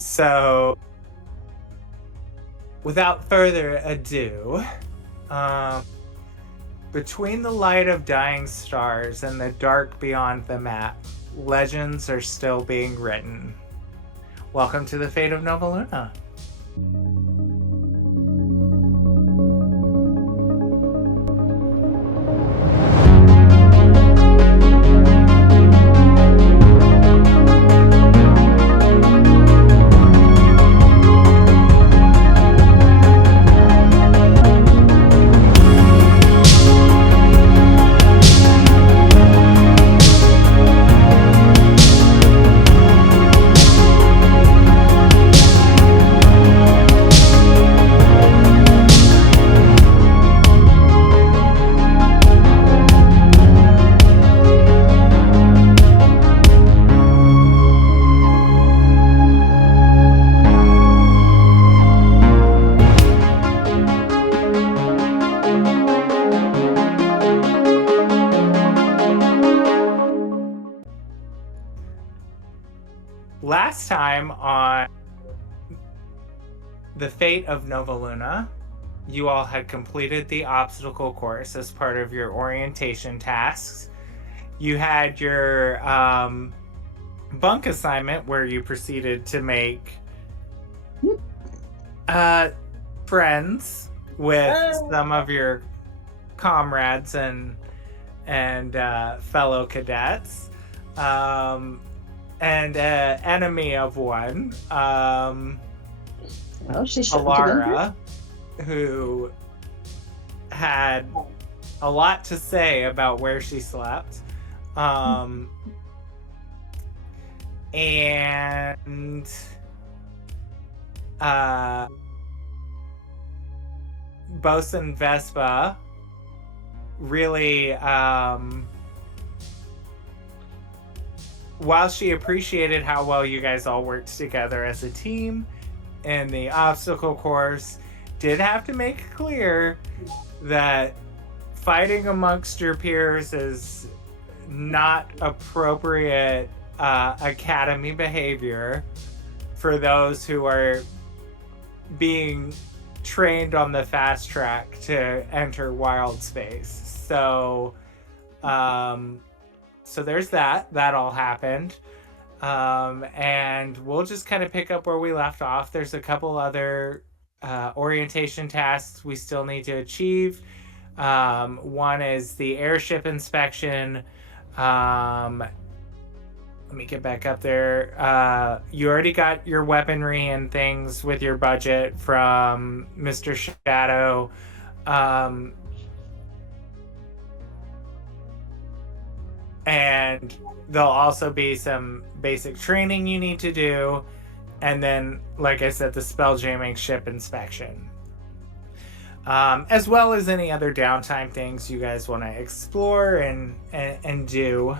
So, without further ado, between the light of dying stars and the dark beyond the map, legends are still being written. Welcome to the fate of Nova Luna. Last time on the fate of Nova Luna, you all had completed the obstacle course as part of your orientation tasks. You had your bunk assignment where you proceeded to make friends with some of your comrades and fellow cadets. And enemy of one, Alara, who had a lot to say about where she slept. And Bosun Vespa really while she appreciated how well you guys all worked together as a team in the obstacle course, did have to make it clear that fighting amongst your peers is not appropriate academy behavior for those who are being trained on the fast track to enter wild space. So there's that. That all happened. And we'll just kind of pick up where we left off. There's a couple other orientation tasks we still need to achieve. One is the airship inspection. Let me get back up there. You already got your weaponry and things with your budget from Mr. Shadow. And there'll also be some basic training you need to do. And then, like I said, the spelljamming ship inspection. As well as any other downtime things you guys want to explore and do.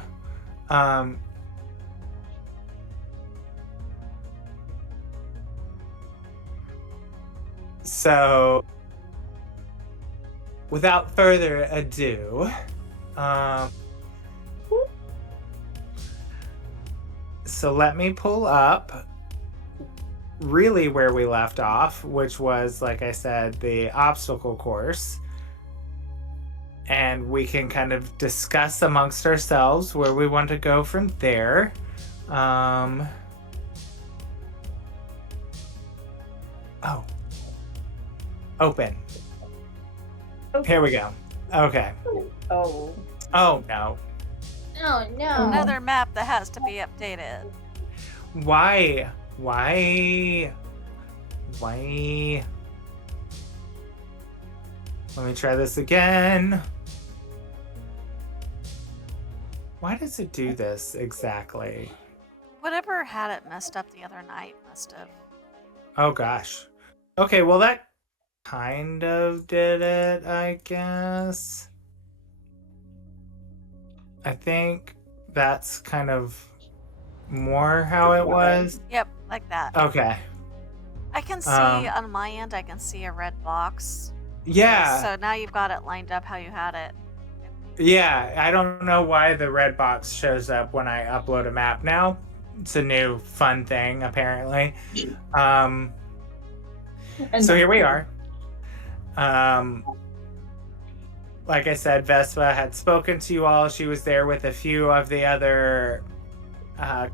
So, without further ado, so let me pull up really where we left off, which was, like I said, the obstacle course. And we can kind of discuss amongst ourselves where we want to go from there. Open. Here we go. Okay. Oh no. Oh no. Another map that has to be updated. Why? Let me try this again. Why does it do this exactly? Whatever had it messed up the other night must have. Oh gosh. Okay, well that kind of did it, I guess. I think that's kind of more how it was. Yep, like that. Okay. I can see on my end, I can see a red box. Yeah. So now you've got it lined up how you had it. Yeah, I don't know why the red box shows up when I upload a map now, It's a new fun thing, apparently. And So here we are. Like I said, Vespa had spoken to you all. She was there with a few of the other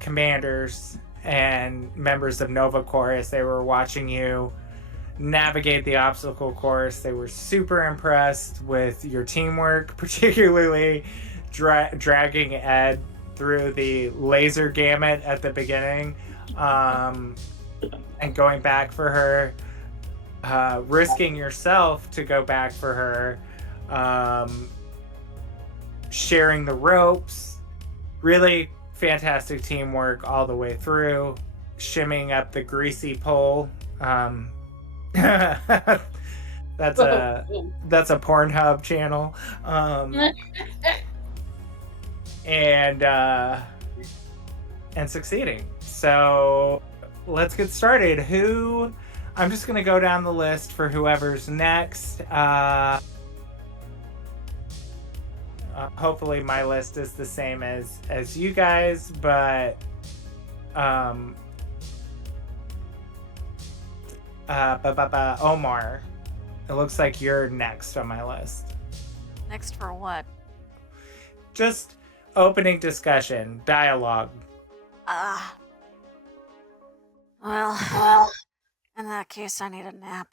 commanders and members of Nova Chorus. They were watching you navigate the obstacle course. They were super impressed with your teamwork, particularly dragging Ed through the laser gamut at the beginning, and going back for her, risking yourself to go back for her, sharing the ropes. Really fantastic teamwork all the way through, shimmying up the greasy pole. That's a Pornhub channel. And succeeding. So let's get started. I'm just gonna go down the list for whoever's next. Hopefully my list is the same as you guys, but Omar, it looks like you're next on my list. Next for what? Just opening dialogue. Well, in that case, I need a nap.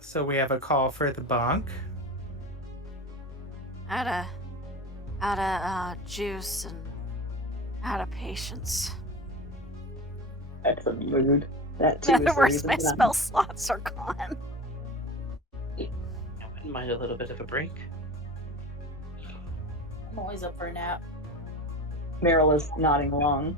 So we have a call for the bunk. Out of juice and out of patience. That's a mood. That too is Where's my spell slots are gone. I wouldn't mind a little bit of a break. I'm always up for a nap. Meryl is nodding along.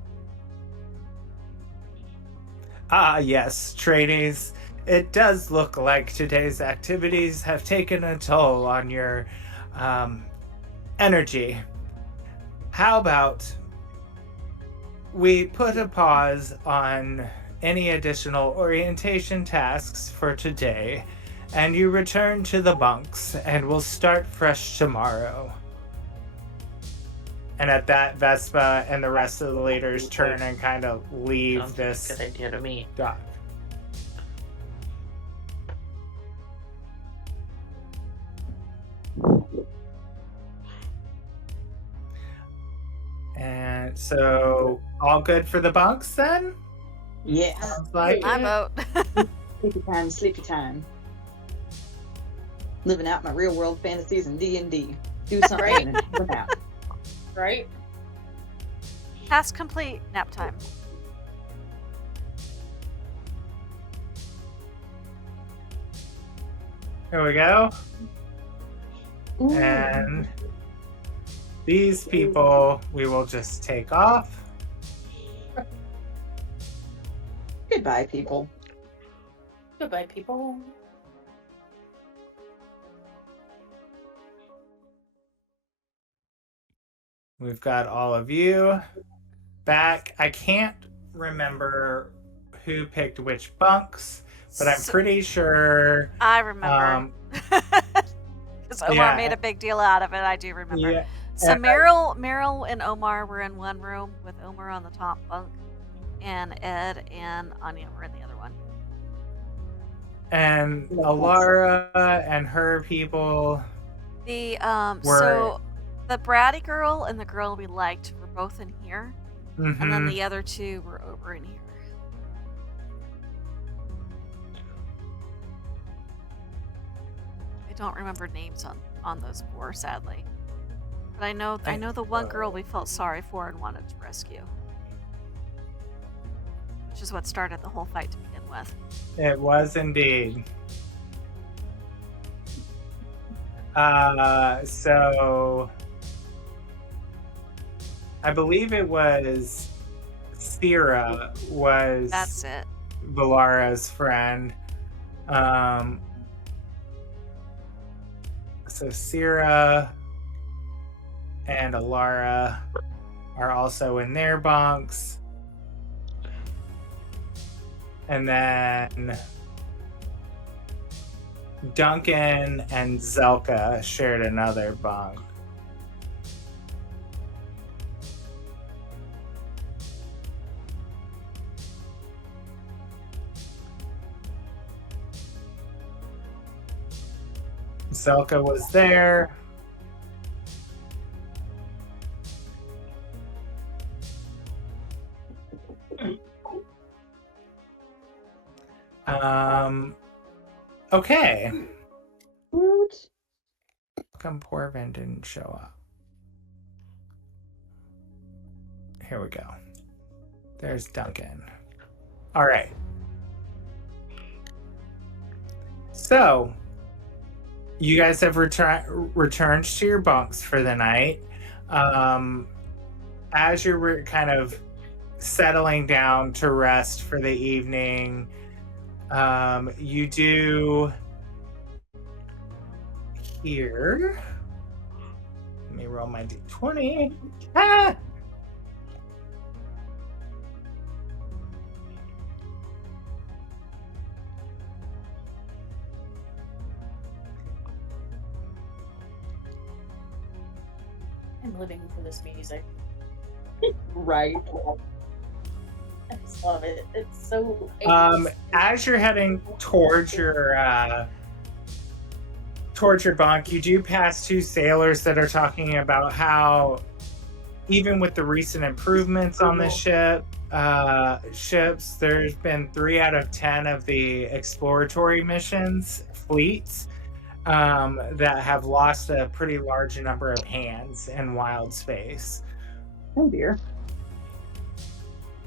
Yes, trainees. It does look like today's activities have taken a toll on your energy. How about we put a pause on any additional orientation tasks for today, and you return to the bunks, and we'll start fresh tomorrow. And at that, Vespa and the rest of the leaders turn and kind of leave Sounds this like a good idea to me. dock. And so, all good for the bunks then? Yeah. Sounds like My it. vote. Sleepy time. Living out my real world fantasies in D&D. Do something Right. and have a nap. Right? Task complete. Nap time. Here we go. And these people we will just take off. Goodbye, people. Goodbye, people. We've got all of you back. I can't remember who picked which bunks, but I'm pretty sure. I remember. Because Omar yeah. made a big deal out of it. I do remember. Yeah, So and- Meryl and Omar were in one room with Omar on the top bunk, and Ed and Anya were in the other one. and Alara and her people. The Were- so the bratty girl and the girl we liked were both in here, and then Mhm. the other two were over in here. I don't remember names on those four, sadly. But I know the one girl we felt sorry for and wanted to rescue, which is what started the whole fight to begin with. It was indeed. So I believe it was Sierra was That's it. Valara's friend. So Sierra and Alara are also in their bunks. And then Duncan and Zelka shared another bunk. Zelka was there. Okay. Woot. Come Porvin didn't show up. Here we go. There's Duncan. All right. So, you guys have returned to your bunks for the night. As you're kind of settling down to rest for the evening, you do hear. Let me roll my d20. Ah! I'm living for this music. Right. I just love it. It's so. As you're heading towards your bunk, you do pass two sailors that are talking about how, even with the recent improvements on the ships, there's been 3 out of 10 of the exploratory missions fleets that have lost a pretty large number of hands in wild space. Oh dear.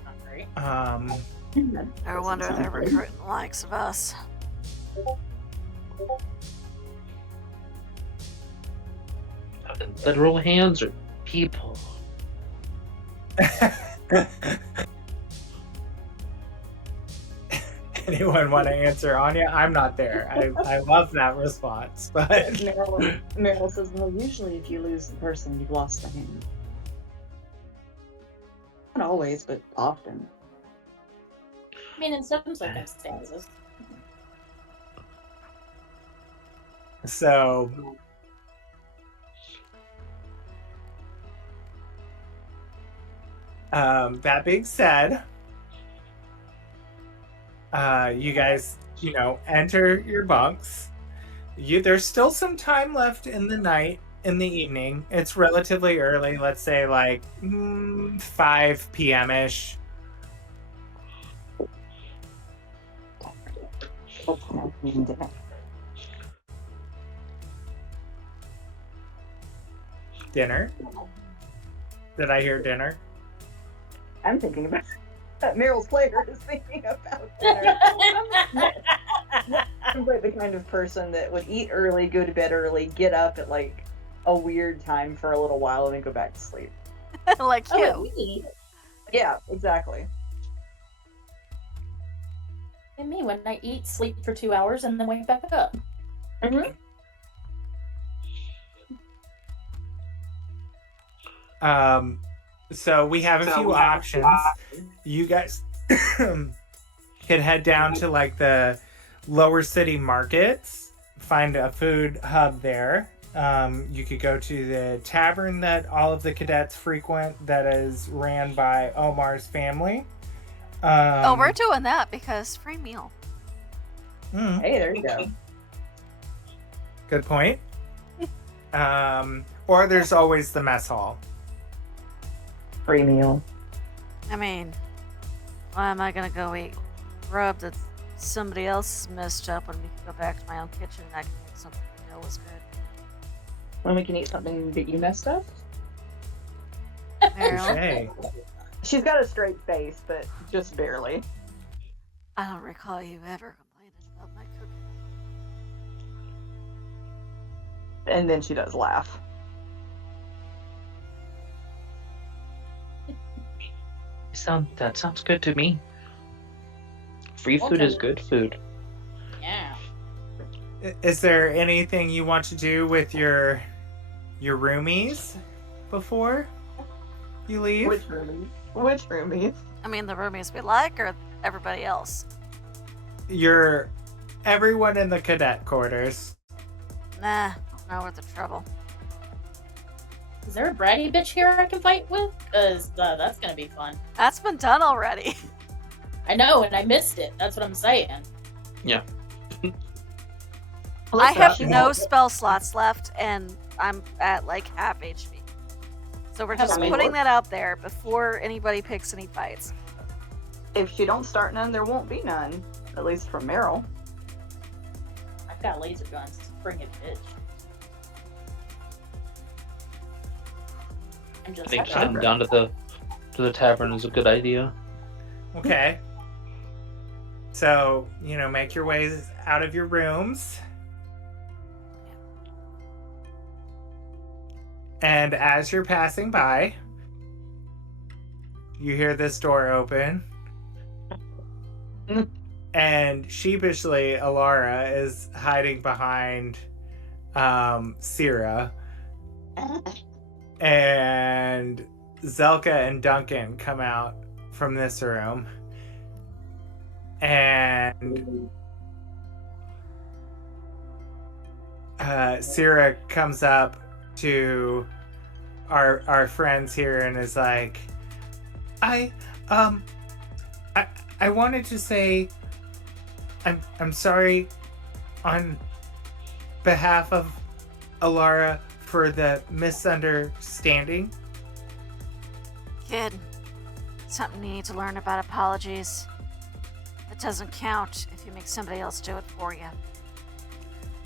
Not great. I wonder if they're recruiting the likes of us. Literal hands or people? Anyone want to answer, Anya? I'm not there. I love that response, but Meryl says, well, usually if you lose the person, you've lost the hand. Not always, but often. I mean, in some circumstances. so that being said, you guys, enter your bunks. There's still some time left in the night, in the evening. It's relatively early, let's say like 5 p.m.-ish. Dinner? Did I hear dinner? I'm thinking about Meryl's player is thinking about dinner. I'm like the kind of person that would eat early, go to bed early, get up at like a weird time for a little while, and then go back to sleep. Like you. Oh, me. Yeah, exactly. And me, when I eat, sleep for 2 hours, and then wake back up. Mm-hmm. So we have a few options. You guys could head down to like the lower city markets, find a food hub there. You could go to the tavern that all of the cadets frequent that is ran by Omar's family. We're doing that because free meal. Hey, there you go. Good point. Or there's always the mess hall. Free meal. I mean, why am I gonna go eat grub that somebody else messed up when we can go back to my own kitchen and I can make something I know was good? When we can eat something that you messed up? Meryl, Touche. She's got a straight face, but just barely. I don't recall you ever complaining about my cooking. And then she does laugh. That sounds good to me. Free food is good food. Yeah. Is there anything you want to do with your roomies before you leave? Which roomies? Which roomies? I mean, the roomies we like or everybody else? Everyone in the cadet quarters. Nah, not worth the trouble. Is there a bratty bitch here I can fight with? Because that's going to be fun. That's been done already. I know, and I missed it. That's what I'm saying. Yeah. I Listen, have she no won't- spell slots left, and I'm at like half HP. So we're just I mean, putting look. that out there before anybody picks any fights. If she don't start none, there won't be none. At least from Meryl. I've got laser guns. Bring it, bitch. I'm I just think saying. heading down to the tavern is a good idea. Okay. So, make your ways out of your rooms. And as you're passing by, you hear this door open. And sheepishly, Alara is hiding behind Syrah. And Zelka and Duncan come out from this room. And Syrah comes up to our friends here and is like, I wanted to say I'm sorry on behalf of Alara for the misunderstanding. Kid, something you need to learn about apologies. It doesn't count if you make somebody else do it for you.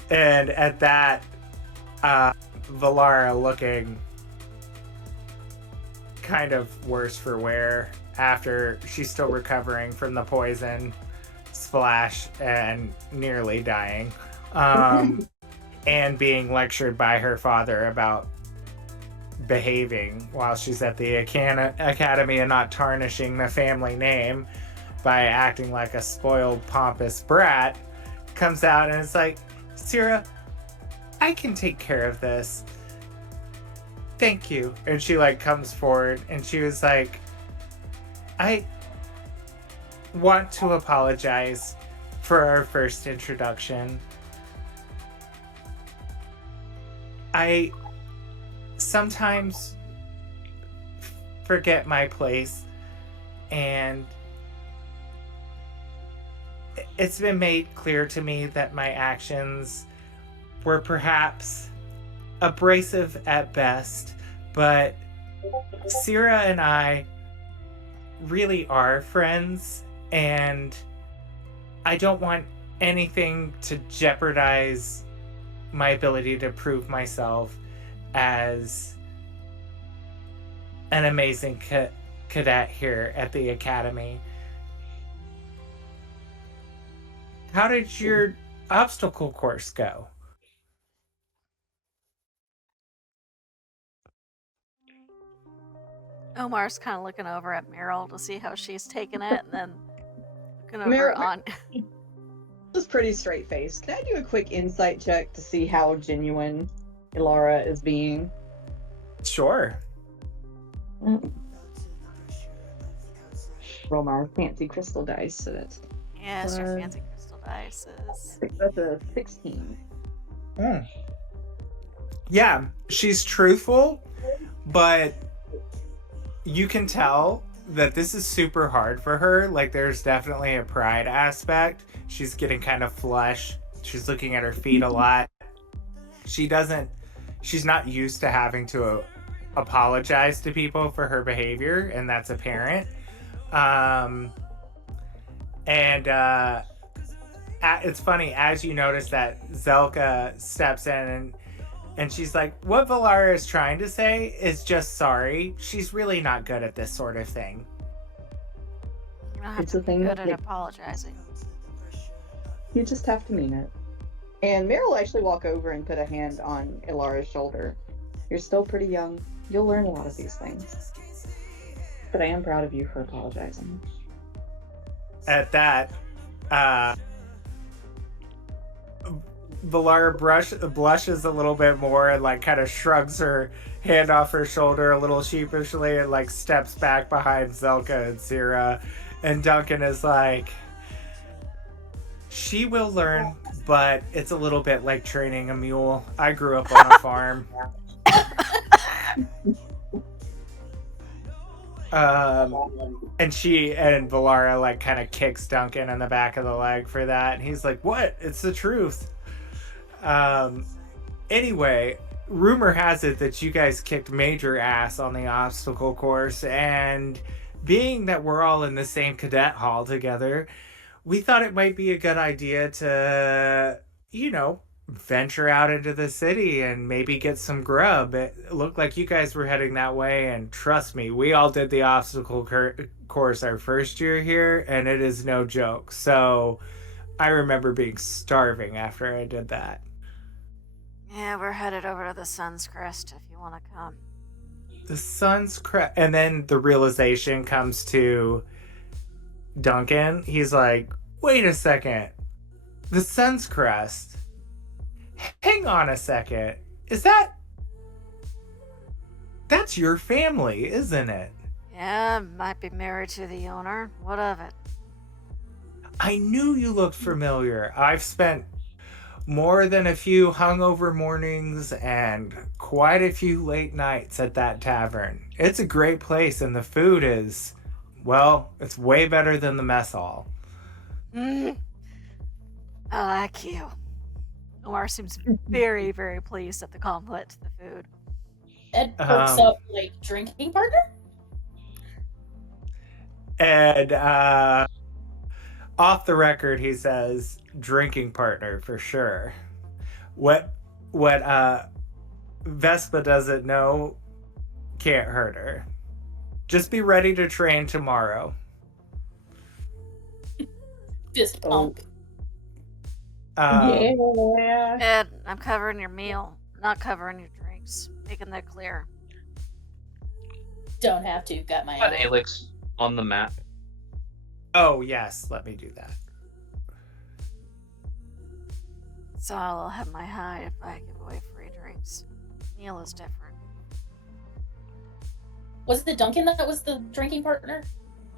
And at that, Valara looking kind of worse for wear after she's still recovering from the poison splash and nearly dying. And being lectured by her father about behaving while she's at the academy and not tarnishing the family name by acting like a spoiled, pompous brat, comes out and is like, Syrah, I can take care of this. Thank you. And she comes forward and she was like, I want to apologize for our first introduction. I sometimes forget my place, and it's been made clear to me that my actions were perhaps abrasive at best, but Syrah and I really are friends, and I don't want anything to jeopardize my ability to prove myself as an amazing cadet here at the academy. How did your obstacle course go? Omar's kind of looking over at Meryl to see how she's taking it, and then looking over Meryl- on. Was pretty straight faced. Can I do a quick insight check to see how genuine Ilara is being? Sure. Roll my fancy crystal dice, so that's Yes, your fancy crystal dice is. that's a 16. Yeah, she's truthful, but you can tell that this is super hard for her. There's definitely a pride aspect. She's getting kind of flush. She's looking at her feet a lot. She's not used to having to apologize to people for her behavior, and that's apparent. It's funny, as you notice that Zelka steps in and she's like, what Valara is trying to say is just sorry. She's really not good at this sort of thing. You don't have It's to a be thing good that at they- apologizing. You just have to mean it. And Meryl will actually walk over and put a hand on Ilara's shoulder. You're still pretty young. You'll learn a lot of these things. But I am proud of you for apologizing. At that, Valara blushes a little bit more and kind of shrugs her hand off her shoulder a little sheepishly and steps back behind Zelka and Syrah. And Duncan is like, she will learn, but it's a little bit like training a mule. I grew up on a farm. And Valara kind of kicks Duncan in the back of the leg for that, and he's like, what? It's the truth. Anyway, rumor has it that you guys kicked major ass on the obstacle course, and being that we're all in the same cadet hall together, we thought it might be a good idea to, venture out into the city and maybe get some grub. It looked like you guys were heading that way, and trust me, we all did the obstacle course our first year here, and it is no joke. So I remember being starving after I did that. Yeah, we're headed over to the Sun's Crest if you want to come. The Sun's Crest. And then the realization comes to Duncan. He's like, wait a second. The Sun's Crest. Hang on a second. That's your family, isn't it? Yeah, might be married to the owner. What of it? I knew you looked familiar. I've spent more than a few hungover mornings and quite a few late nights at that tavern. It's a great place, and the food is, well, it's way better than the mess hall. I like you. Omar seems very, very pleased at the compliment to the food. Ed perks up, like, drinking partner? And off the record, he says, drinking partner for sure. What Vespa doesn't know can't hurt her. Just be ready to train tomorrow. Fist pump. Yeah. Ed, I'm covering your meal, not covering your drinks. Making that clear. Don't have to. Got my Got own. Alex on the map. Oh, yes, let me do that. So I'll have my high if I give away free drinks. Meal is different. Was it Duncan that was the drinking partner?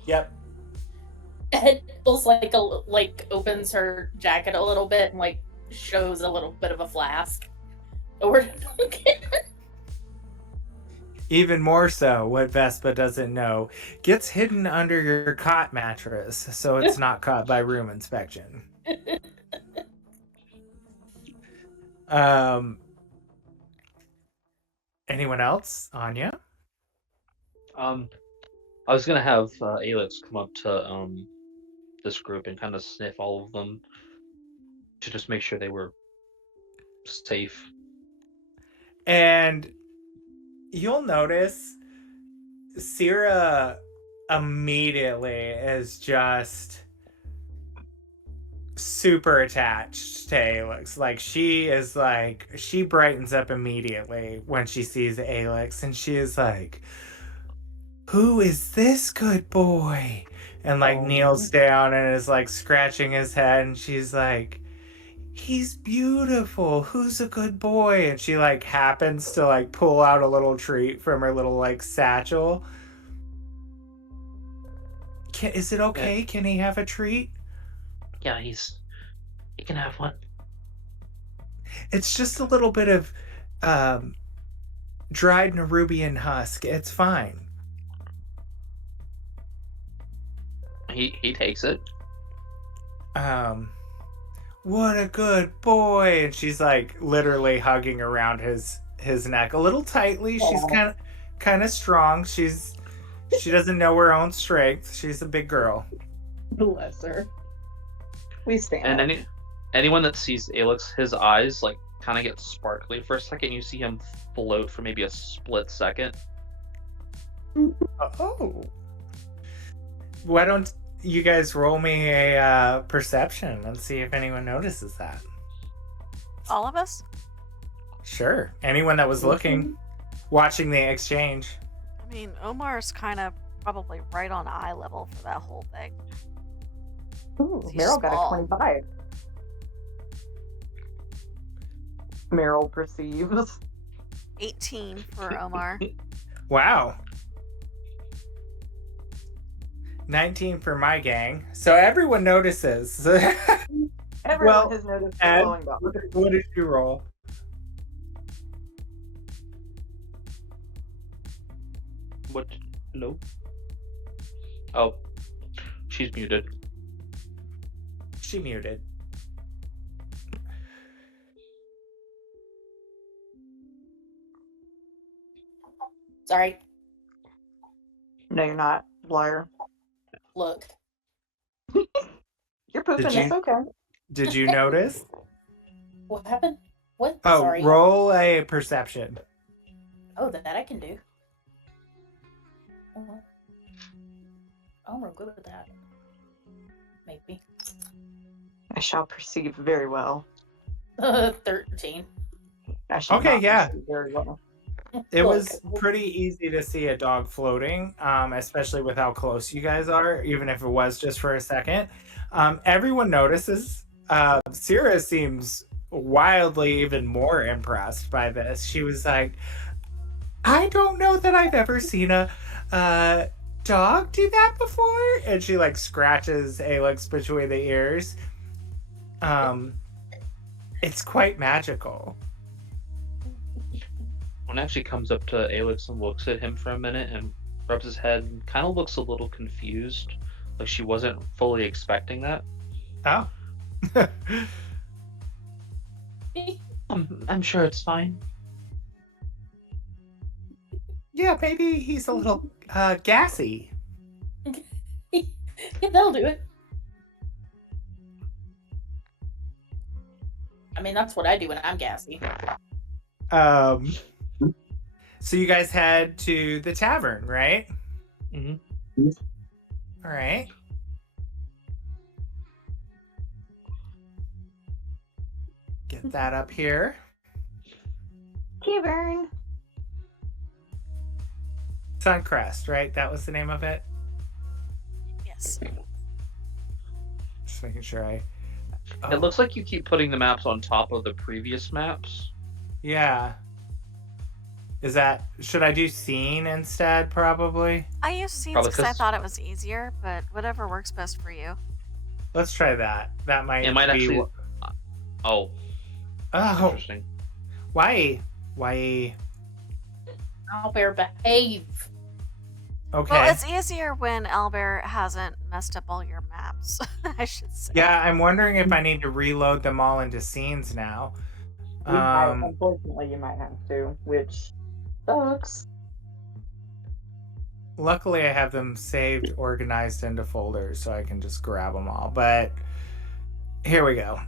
Yep. Ed pulls opens her jacket a little bit and shows a little bit of a flask. Over to Duncan. Even more so, what Vespa doesn't know gets hidden under your cot mattress, so it's not caught by room inspection. Anyone else? Anya? I was gonna have Alex come up to this group and kind of sniff all of them to just make sure they were safe. And you'll notice Sierra immediately is just super attached to Alex. She brightens up immediately when she sees Alex, and she is like, who is this good boy? And kneels down and is scratching his head, and she's like, he's beautiful. Who's a good boy? And she happens to pull out a little treat from her little satchel. Is it okay? Yeah. Can he have a treat? Yeah, he can have one. It's just a little bit of dried Nerubian husk. It's fine. He takes it. What a good boy. And she's literally hugging around his neck a little tightly. She's kind of strong. She doesn't know her own strength. She's a big girl. Bless her. We stand. And anyone that sees Alex, his eyes kind of get sparkly for a second. You see him float for maybe a split second. Oh. Why don't you guys roll me a perception and see if anyone notices that? All of us? Sure. Anyone that was looking, watching the exchange. I mean, Omar's kind of probably right on eye level for that whole thing. Ooh, He's Meryl got small. a 25. Meryl perceives. 18 for Omar. Wow. 19 for my gang. So everyone notices. Everyone has noticed the Ed, glowing dot. what did you roll? What? Hello? Oh, she's muted. She muted. Sorry. No, you're not, liar. Look. You're pooping. Did you- It's okay. Did you notice? What happened? What? Oh, Sorry. roll a perception. Oh, that I can do. I'm real good with that. Maybe. I shall perceive very well. 13. I shall Okay, not yeah. perceive very well. It Look. was pretty easy to see a dog floating, especially with how close you guys are, even if it was just for a second. Everyone notices. Sierra seems wildly even more impressed by this. She was like, I don't know that I've ever seen a dog do that before. And she like scratches Alex between the ears. It's quite magical. One actually comes up to Alex and looks at him for a minute and rubs his head and kind of looks a little confused. Like she wasn't fully expecting that. Oh. I'm sure it's fine. Yeah, maybe he's a little gassy. Yeah, that'll do it. I mean, that's what I do when I'm gassy. So you guys head to the tavern, right? Mm-hmm. All right. Get that up here. Tavern. Suncrest, right? That was the name of it. Yes. Just making sure I. It looks like you keep putting the maps on top of the previous maps. Yeah. Is that? Should I do scene instead? Probably. I used scenes Probably because I 'cause- thought it was easier, but whatever works best for you. Let's try that. That might. It might be... actually. Oh, Oh, interesting. why? Why? Albert, behave. Okay. Well, it's easier when Albert hasn't messed up all your maps, I should say. Yeah, I'm wondering if I need to reload them all into scenes now. Unfortunately, you might have to, which sucks. Luckily, I have them saved, organized into folders, so I can just grab them all. But here we go.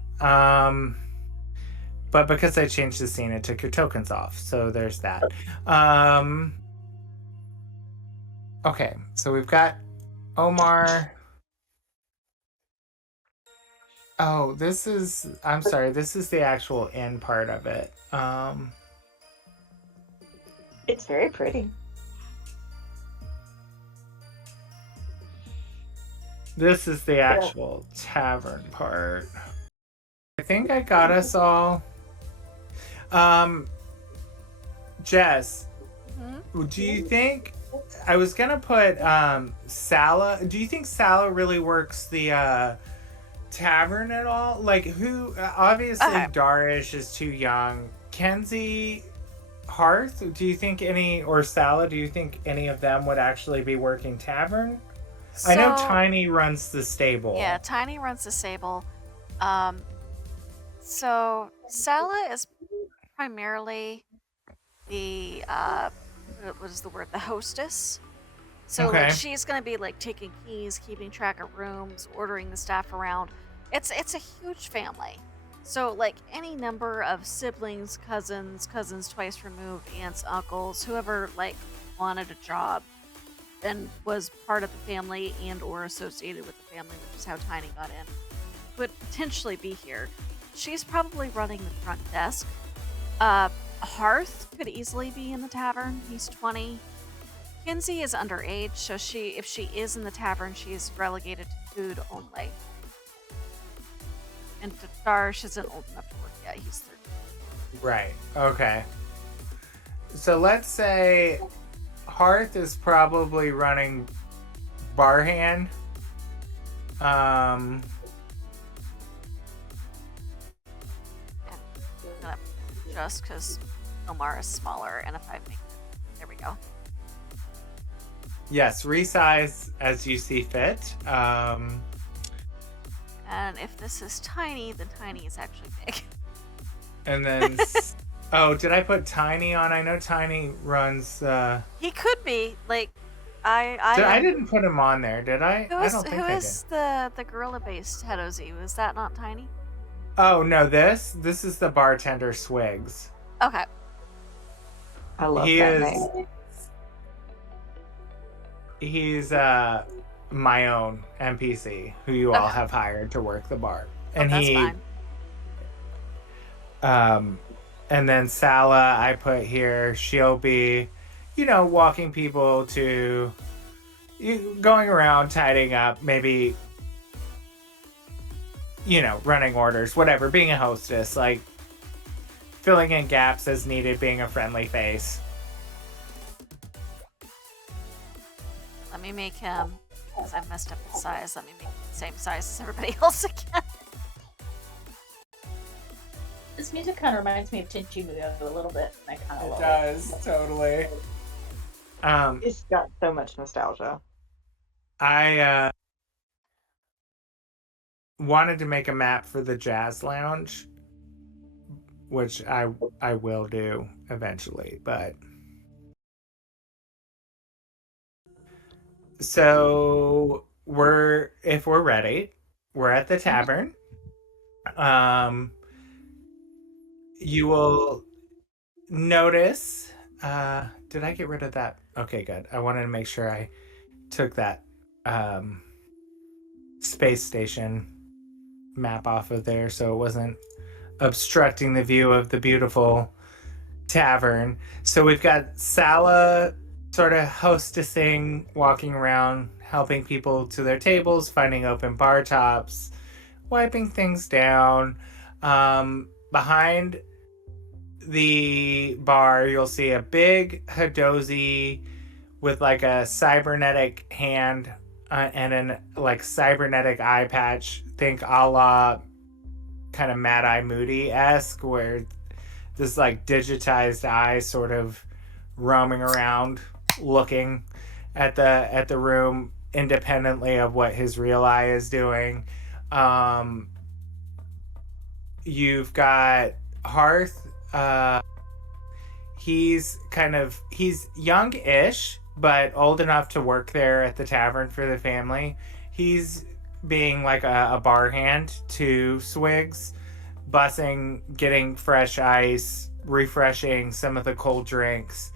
But because I changed the scene, it took your tokens off. So there's that. Okay, so we've got Omar. Oh, this is... I'm sorry, this is the actual end part of it. It's very pretty. This is the actual tavern part. I think I got us all. Jess, do you think... I was gonna put Sala. Do you think Sala really works the tavern at all? Like, who? Obviously, Darish is too young. Kenzie, Hearth. Do you think any, or Sala? Do you think any of them would actually be working tavern? I know Tiny runs the stable. Yeah, Tiny runs the stable. So Sala is primarily the what is the word? The hostess. So Okay. like she's gonna be like taking keys, keeping track of rooms, ordering the staff around. It's a huge family. So like any number of siblings, cousins twice removed, aunts, uncles, whoever like wanted a job and was part of the family and or associated with the family, which is how Tiny got in, would potentially be here. She's probably running the front desk. Hearth could easily be in the tavern. He's 20. Kinsey is underage, so if she is in the tavern, she is relegated to food only. And Darish isn't old enough to work yet. He's 13. Right. Okay. So let's say Hearth is probably running bar hand. Just because Omar is smaller, and if I make there we go. Yes, resize as you see fit. And if this is Tiny, then Tiny is actually big. And then Oh, did I put Tiny on? I know Tiny runs. He could be like, I I didn't put him on there, did I? I don't think who I is did. the gorilla based head OZ? Was that not Tiny? Oh no, this is the bartender Swigs. Okay. I love He that is. name. He's my own NPC who you all Okay. have hired to work the bar, Oh, and that's he. fine. And then Sala, I put here. She'll be, walking people to, going around, tidying up, maybe, running orders, whatever, being a hostess, like filling in gaps as needed, being a friendly face. Let me make him, because I messed up the size. Let me make him the same size as everybody else again. This music kind of reminds me of Tenchi Muyo a little bit. I kind of love Does, totally. It's got so much nostalgia. I wanted to make a map for the Jazz Lounge, which I will do eventually, but so if we're ready, we're at the tavern. You will notice, did I get rid of that? Okay, good. I wanted to make sure I took that space station map off of there so it wasn't obstructing the view of the beautiful tavern. So we've got Sala sort of hostessing, walking around, helping people to their tables, finding open bar tops, wiping things down. Behind the bar, you'll see a big Hadozi with like a cybernetic hand and an like cybernetic eye patch. Think a la kind of Mad Eye Moody-esque, where this like digitized eye sort of roaming around, looking at the room independently of what his real eye is doing. You've got Hearth. He's young-ish, but old enough to work there at the tavern for the family. He's being like a bar hand to Swigs, bussing, getting fresh ice, refreshing some of the cold drinks,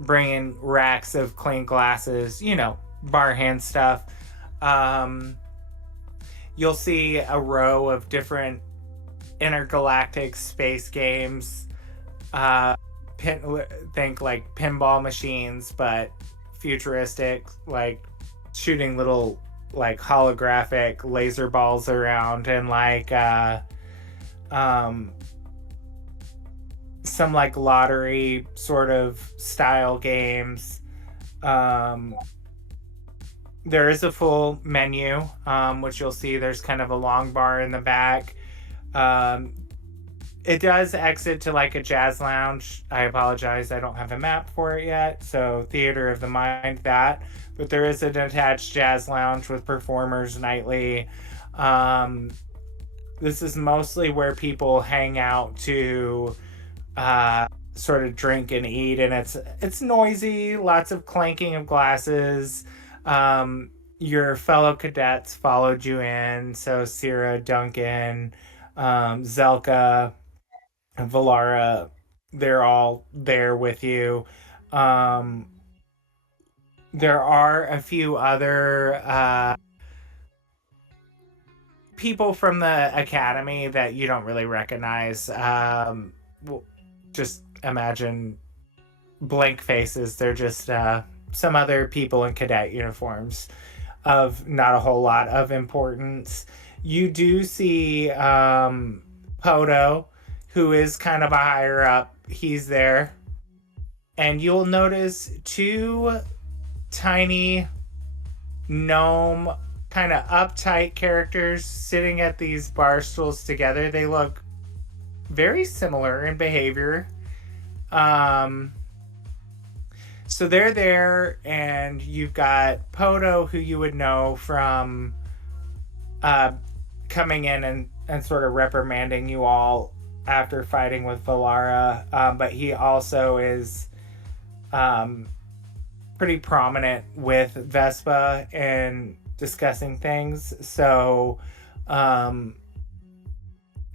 bringing racks of clean glasses, bar hand stuff. You'll see a row of different intergalactic space games. Think like pinball machines, but futuristic, like shooting little like holographic laser balls around, and like some like lottery sort of style games. There is a full menu, which you'll see there's kind of a long bar in the back. It does exit to like a jazz lounge. I apologize, I don't have a map for it yet, so theater of the mind that. But there is an attached jazz lounge with performers nightly. This is mostly where people hang out to sort of drink and eat, and it's noisy, lots of clanking of glasses. Your fellow cadets followed you in, so Sierra, Duncan, Zelka, Valara, they're all there with you. There are a few other people from the academy that you don't really recognize. Just imagine blank faces. They're just some other people in cadet uniforms of not a whole lot of importance. You do see Poto, who is kind of a higher up. He's there. And you'll notice two tiny gnome kind of uptight characters sitting at these bar stools together. They look very similar in behavior. So they're there, and you've got Poto, who you would know from coming in and sort of reprimanding you all after fighting with Valara, but he also is pretty prominent with Vespa and discussing things. So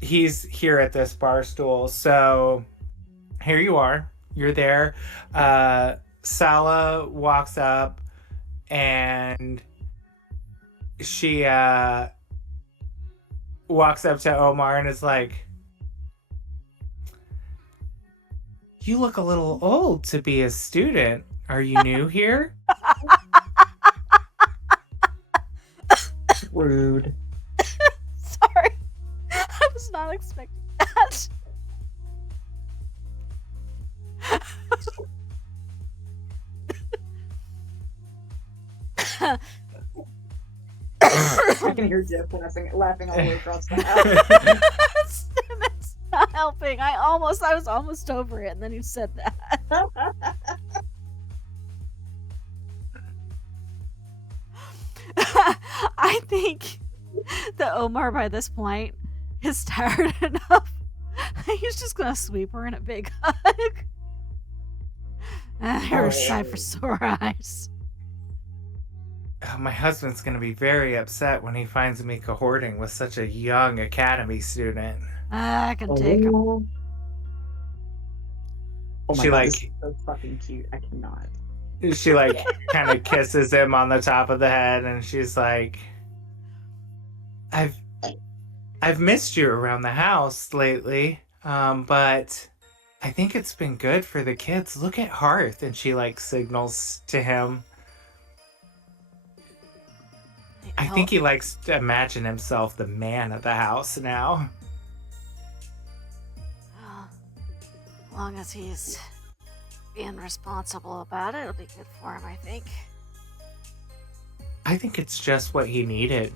he's here at this bar stool. So here you are. You're there. Sala walks up and she walks up to Omar and is like, "You look a little old to be a student. Are you new here?" Rude. Sorry. I was not expecting that. I can hear Jeff laughing all the way across the house. It's not helping. I was almost over it, and then you said that. I think that Omar, by this point, is tired enough. He's just gonna sweep her in a big hug. Her sigh for sore eyes. My husband's going to be very upset when he finds me cohorting with such a young academy student. I can take him. Oh my She, God, like- this is so fucking cute. I cannot. She kind of kisses him on the top of the head, and she's like, I've missed you around the house lately, but I think it's been good for the kids. Look at Hearth. And she signals to him. I think he likes to imagine himself the man of the house now. As long as he's being responsible about it, it'll be good for him, I think. I think it's just what he needed.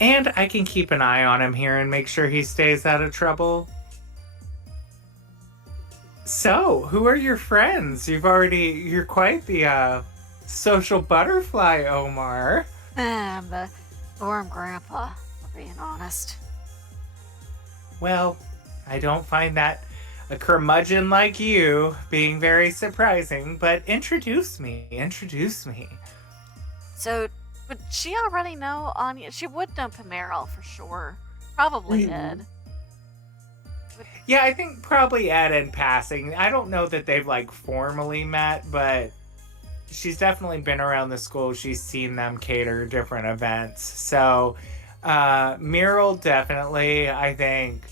And I can keep an eye on him here and make sure he stays out of trouble. So, who are your friends? You're quite the social butterfly, Omar. I'm the dorm grandpa, for being honest. Well, I don't find that a curmudgeon like you being very surprising, but introduce me. So, would she already know Anya? She would know Pomerol for sure. Probably Ed. Yeah, I think probably Ed in passing. I don't know that they've formally met, but she's definitely been around the school. She's seen them cater different events. So, Meryl definitely, I think.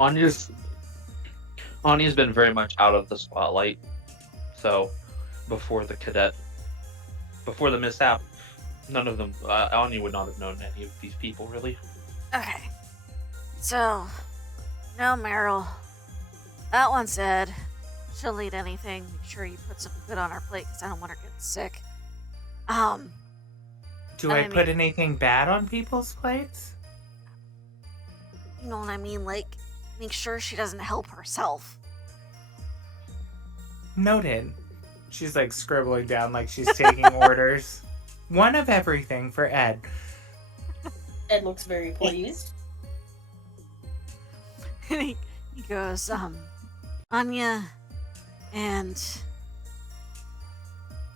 Anya's been very much out of the spotlight. So, before the mishap, none of them, Anya would not have known any of these people, really. Okay. So, no, Meryl. That one said she'll eat anything. Make sure you put something good on her plate because I don't want her getting sick. Do I put anything bad on people's plates? You know what I mean? Make sure she doesn't help herself. Noted. She's scribbling down she's taking orders. One of everything for Ed. Ed looks very pleased. And he goes, Anya and...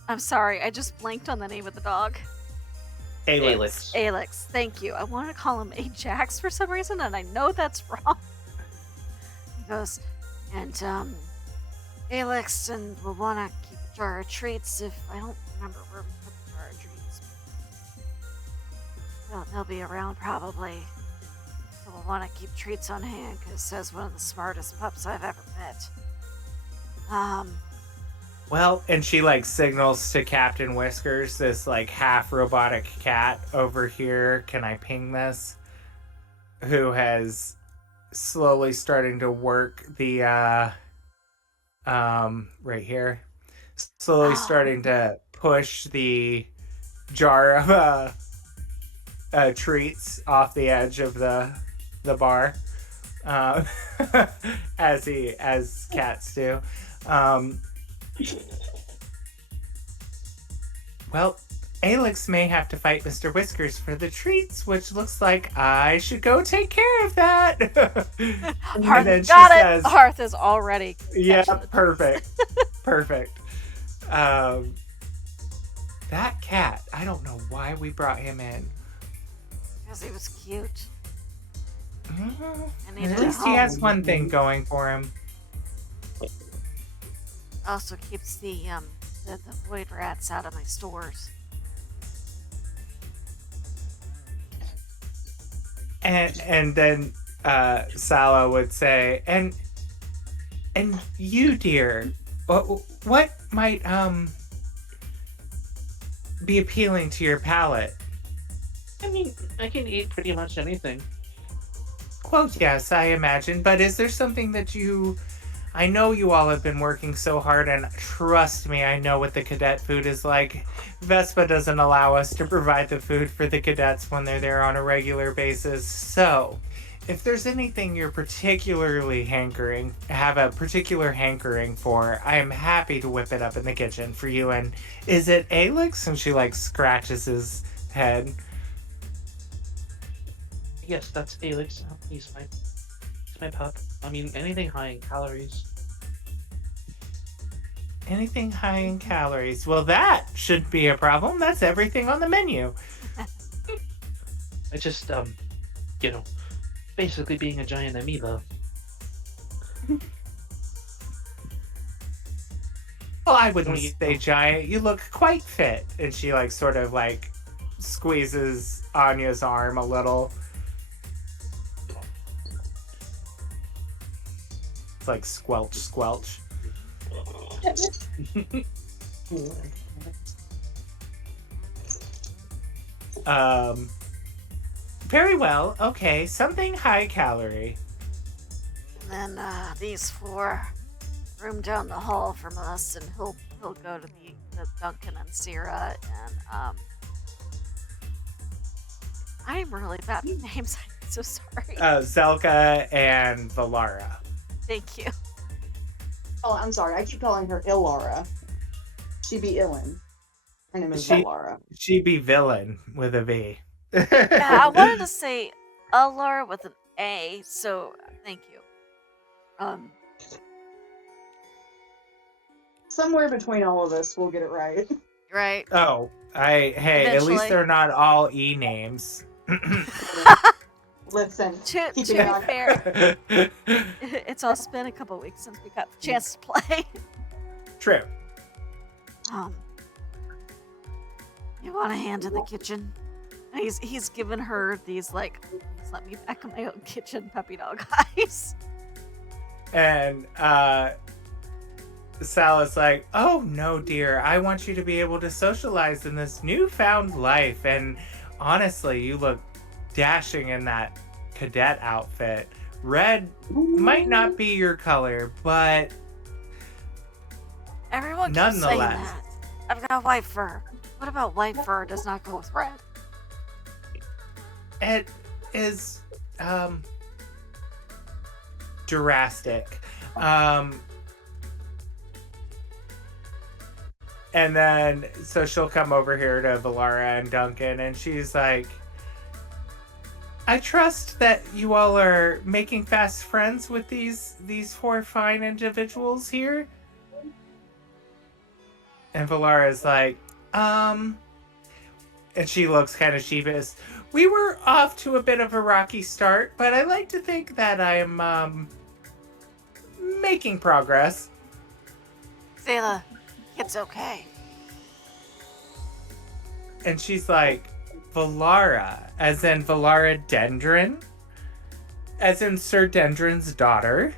I'm sorry, I just blanked on the name of the dog. Alex. Alex, thank you. I want to call him Ajax for some reason, and I know that's wrong. He goes, and, Alex, and we'll want to keep a jar of treats if I don't remember where we put the jar of treats. They'll be around probably. So we'll want to keep treats on hand because says one of the smartest pups I've ever met. Well, and she signals to Captain Whiskers, this half robotic cat over here. Can I ping this? Who has slowly starting to work the right here. Slowly starting to push the jar of treats off the edge of the bar. As cats do. Well, Alex may have to fight Mr. Whiskers for the treats, which looks like I should go take care of that. And Hearth then she got it. says, Hearth is already. yeah, catching the perfect. Perfect. That cat, I don't know why we brought him in. Because he was cute. Mhm. And At needed a least he has home. one thing going for him. Also keeps the void rats out of my stores. And then Sala would say, and you, dear, what might be appealing to your palate? I mean, I can eat pretty much anything. Well, yes, I imagine, but is there something that I know you all have been working so hard, and trust me, I know what the cadet food is like. Vespa doesn't allow us to provide the food for the cadets when they're there on a regular basis. So, if there's anything you're have a particular hankering for, I am happy to whip it up in the kitchen for you. And is it Alex? And she scratches his head. Yes, that's Alex. He's my pup. I mean, anything high in calories. Anything high in calories. Well, that shouldn't be a problem. That's everything on the menu. I just, basically being a giant amoeba. Well, I wouldn't say giant. You look quite fit. And she squeezes Anya's arm a little. It's like squelch, squelch. Very well. Okay, something high calorie. And then these four room down the hall from us, and he'll go to the Duncan and Sierra, and I'm really bad with names. I'm so sorry. Zelka and Valara. Thank you. Oh, I'm sorry. I keep calling her Ilara. She be Illin. Her name is Valara. She be villain with a V. Yeah, I wanted to say Alar with an A, so thank you. Somewhere between all of us, we'll get it right. Right. Oh, at Eventually. least they're not all E names. Listen, To keep be it on. fair, it's also been a couple weeks since we got the chance to play. True. You want a hand in the kitchen? And he's given her these please let me back in my own kitchen puppy dog eyes. And Sala's like, oh no, dear, I want you to be able to socialize in this newfound life. And honestly, you look dashing in that cadet outfit. Red might not be your color, but Everyone keeps saying nonetheless. that. I've got white fur. What about white fur does not go with red? It is drastic. And then so she'll come over here to Valara and Duncan, and she's like, I trust that you all are making fast friends with these four fine individuals here. And Valara's like, and she looks kind of sheepish. We were off to a bit of a rocky start, but I like to think that I'm making progress. Zayla, it's okay. And she's like, Valara, as in Valara Dendron? As in Sir Dendron's daughter?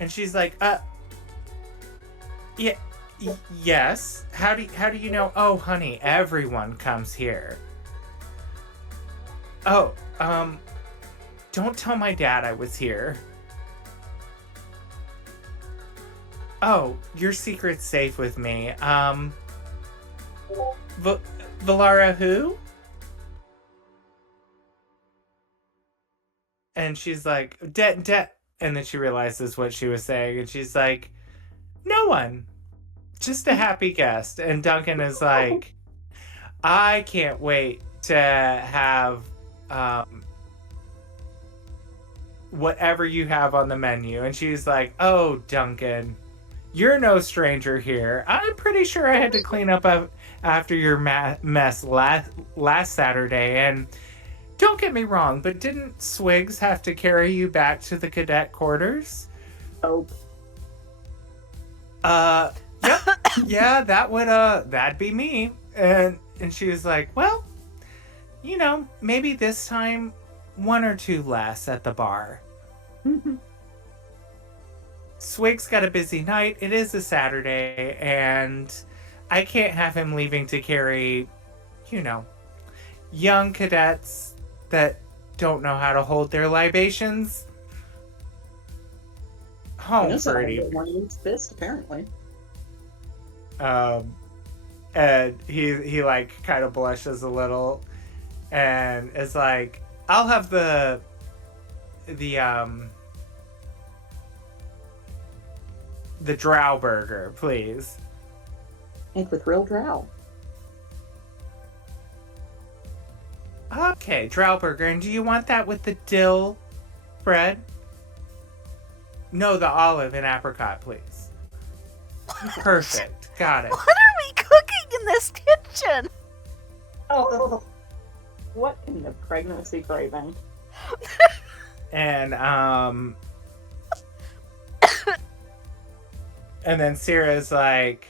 And she's like, yes. How do you know? Oh, honey, everyone comes here. Oh, don't tell my dad I was here. Oh, your secret's safe with me. Valara who? And she's like, and then she realizes what she was saying, and she's like, no one. just a happy guest. And Duncan is like, I can't wait to have whatever you have on the menu. And she's like, oh, Duncan, you're no stranger here. I'm pretty sure I had to clean up after your mess last Saturday. And don't get me wrong, but didn't Swigs have to carry you back to the cadet quarters? Oh. Yep. Yeah, that'd be me. And she was like, well, you know, maybe this time 1 or 2 less at the bar. Swig's got a busy night. It is a Saturday, and I can't have him leaving to carry, you know, young cadets that don't know how to hold their libations home for an evening. One of his fist, apparently. And he like kind of blushes a little, and is like, I'll have the drow burger, please. And with real drow. Okay, drow burger. And do you want that with the dill bread? No, the olive and apricot, please. Perfect. Got it. What are we cooking in this kitchen? Oh, what in the pregnancy craving? And and then Sierra's like,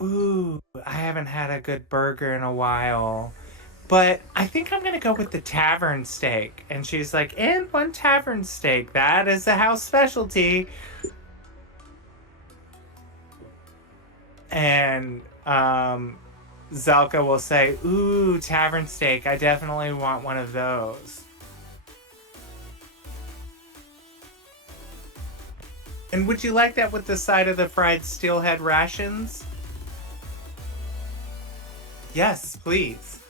ooh, I haven't had a good burger in a while, but I think I'm gonna go with the tavern steak. And she's like, and 1 tavern steak, that is a house specialty. And Zelka will say, ooh, tavern steak, I definitely want 1 of those. And would you like that with the side of the fried steelhead rations? Yes, please.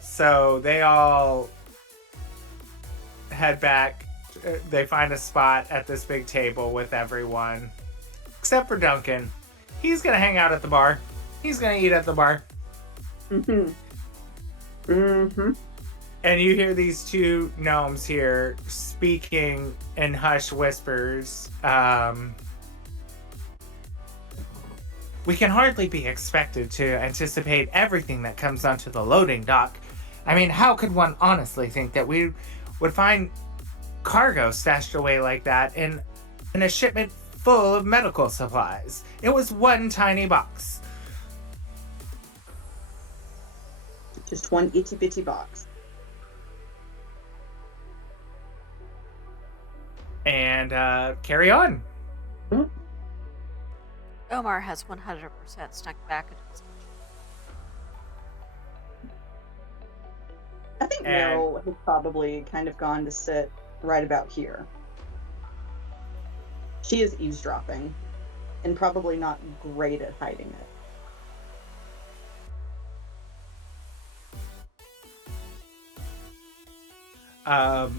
So they all head back. They find a spot at this big table with everyone. Except for Duncan. He's going to hang out at the bar. He's going to eat at the bar. And you hear these 2 gnomes here speaking in hushed whispers. We can hardly be expected to anticipate everything that comes onto the loading dock. I mean, how could one honestly think that we would find cargo stashed away like that in a shipment full of medical supplies? It was 1 tiny box. Just 1 itty bitty box. And carry on. Omar has 100% snuck back into his kitchen. I think Meryl has probably kind of gone to sit right about here. She is eavesdropping, and probably not great at hiding it.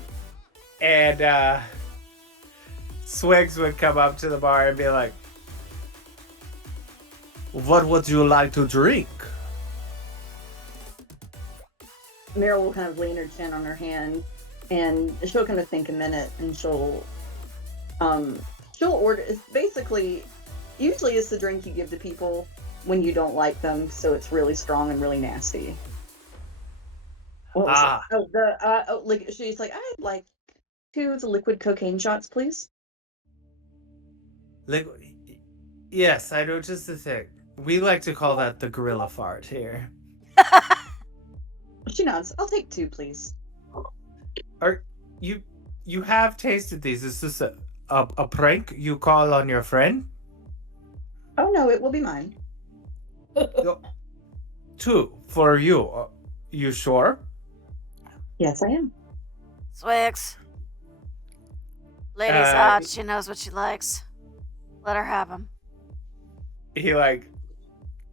Swigs would come up to the bar and be like, what would you like to drink? Meryl will kind of lean her chin on her hand, and she'll kind of think a minute, and she'll order. It's basically, usually it's the drink you give to people when you don't like them, so it's really strong and really nasty. What was it? She's like, I'd like 2 liquid cocaine shots, please. Yes, I know, just a sec. We like to call that the gorilla fart here. She nods. I'll take 2, please. You have tasted these? Is this a prank you call on your friend? Oh no, it will be mine. 2 for you. You sure? Yes, I am. Swigs. Lady's hot. She knows what she likes. Let her have them. He like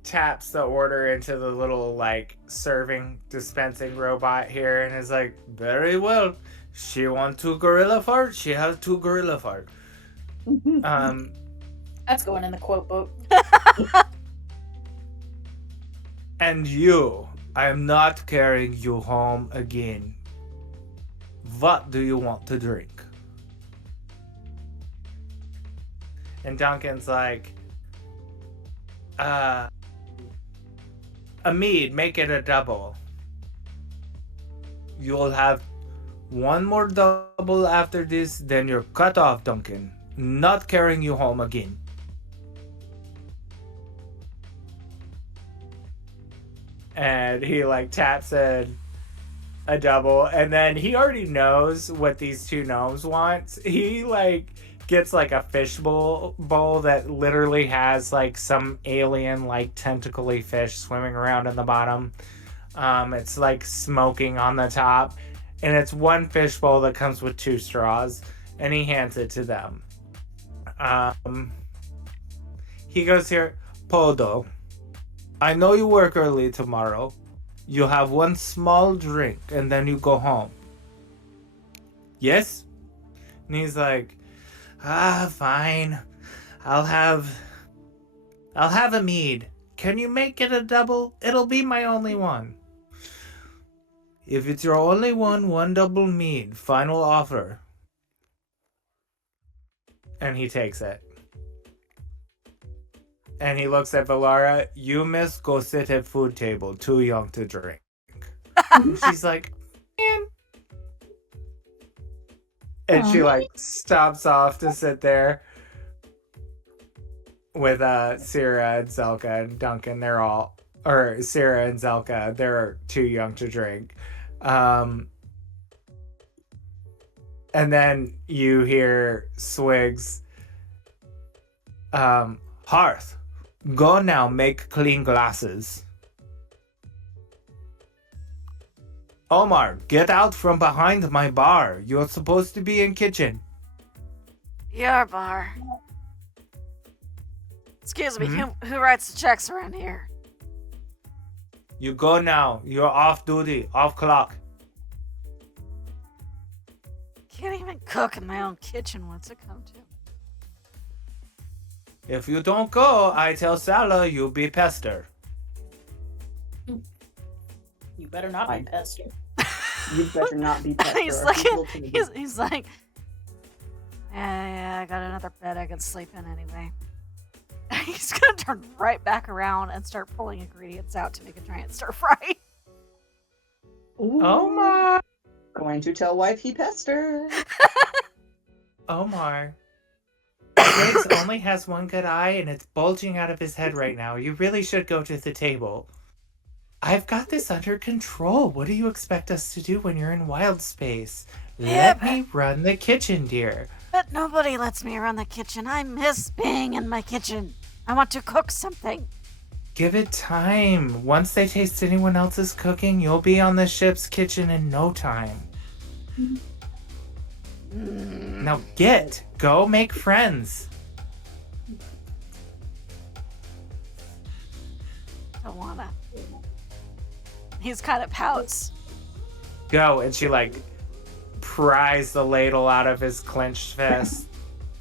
taps the order into the little like serving dispensing robot here and is like, very well. She wants 2 gorilla fart. She has 2 gorilla fart. That's going in the quote book. And you, I am not carrying you home again. What do you want to drink? And Duncan's like, a mead, make it a double. You'll have one more double after this, then you're cut off, Duncan. Not carrying you home again. And he like taps in a double, and then he already knows what these two gnomes want. He like gets like a fishbowl bowl that literally has like some alien like tentacly fish swimming around in the bottom. It's like smoking on the top, and it's one fishbowl that comes with 2 straws, and he hands it to them. He goes here, Podo. I know you work early tomorrow. You have one small drink and then you go home. Yes? And he's like, fine. I'll have a mead. Can you make it a double? It'll be my only one. If it's your only one double mead. Final offer. And he takes it. And he looks at Valara. You, miss, go sit at food table. Too young to drink. And she's like, man. And she like stops off to sit there with Syrah and Zelka and Duncan. They're all, or Syrah and Zelka, they're too young to drink. And then you hear Swigs, Hearth. Go now, make clean glasses. Omar, get out from behind my bar. You're supposed to be in kitchen. Your bar. Excuse me, who writes the checks around here? You go now. You're off duty, off clock. Can't even cook in my own kitchen. What's it come to? If you don't go, I tell Salah you'll be pester. You better not be pestered. You better not be pestered. He's like, yeah, I got another bed I can sleep in anyway. He's gonna turn right back around and start pulling ingredients out to make a giant stir fry. Omar! Going to tell wife he pestered. Omar. Riggs only has one good eye and it's bulging out of his head right now. You really should go to the table. I've got this under control. What do you expect us to do when you're in wild space? Let me run the kitchen, dear. But nobody lets me run the kitchen. I miss being in my kitchen. I want to cook something. Give it time. Once they taste anyone else's cooking, you'll be on the ship's kitchen in no time. Now go make friends. Don't wanna. He's kind of pouts. Go, and she like pries the ladle out of his clenched fist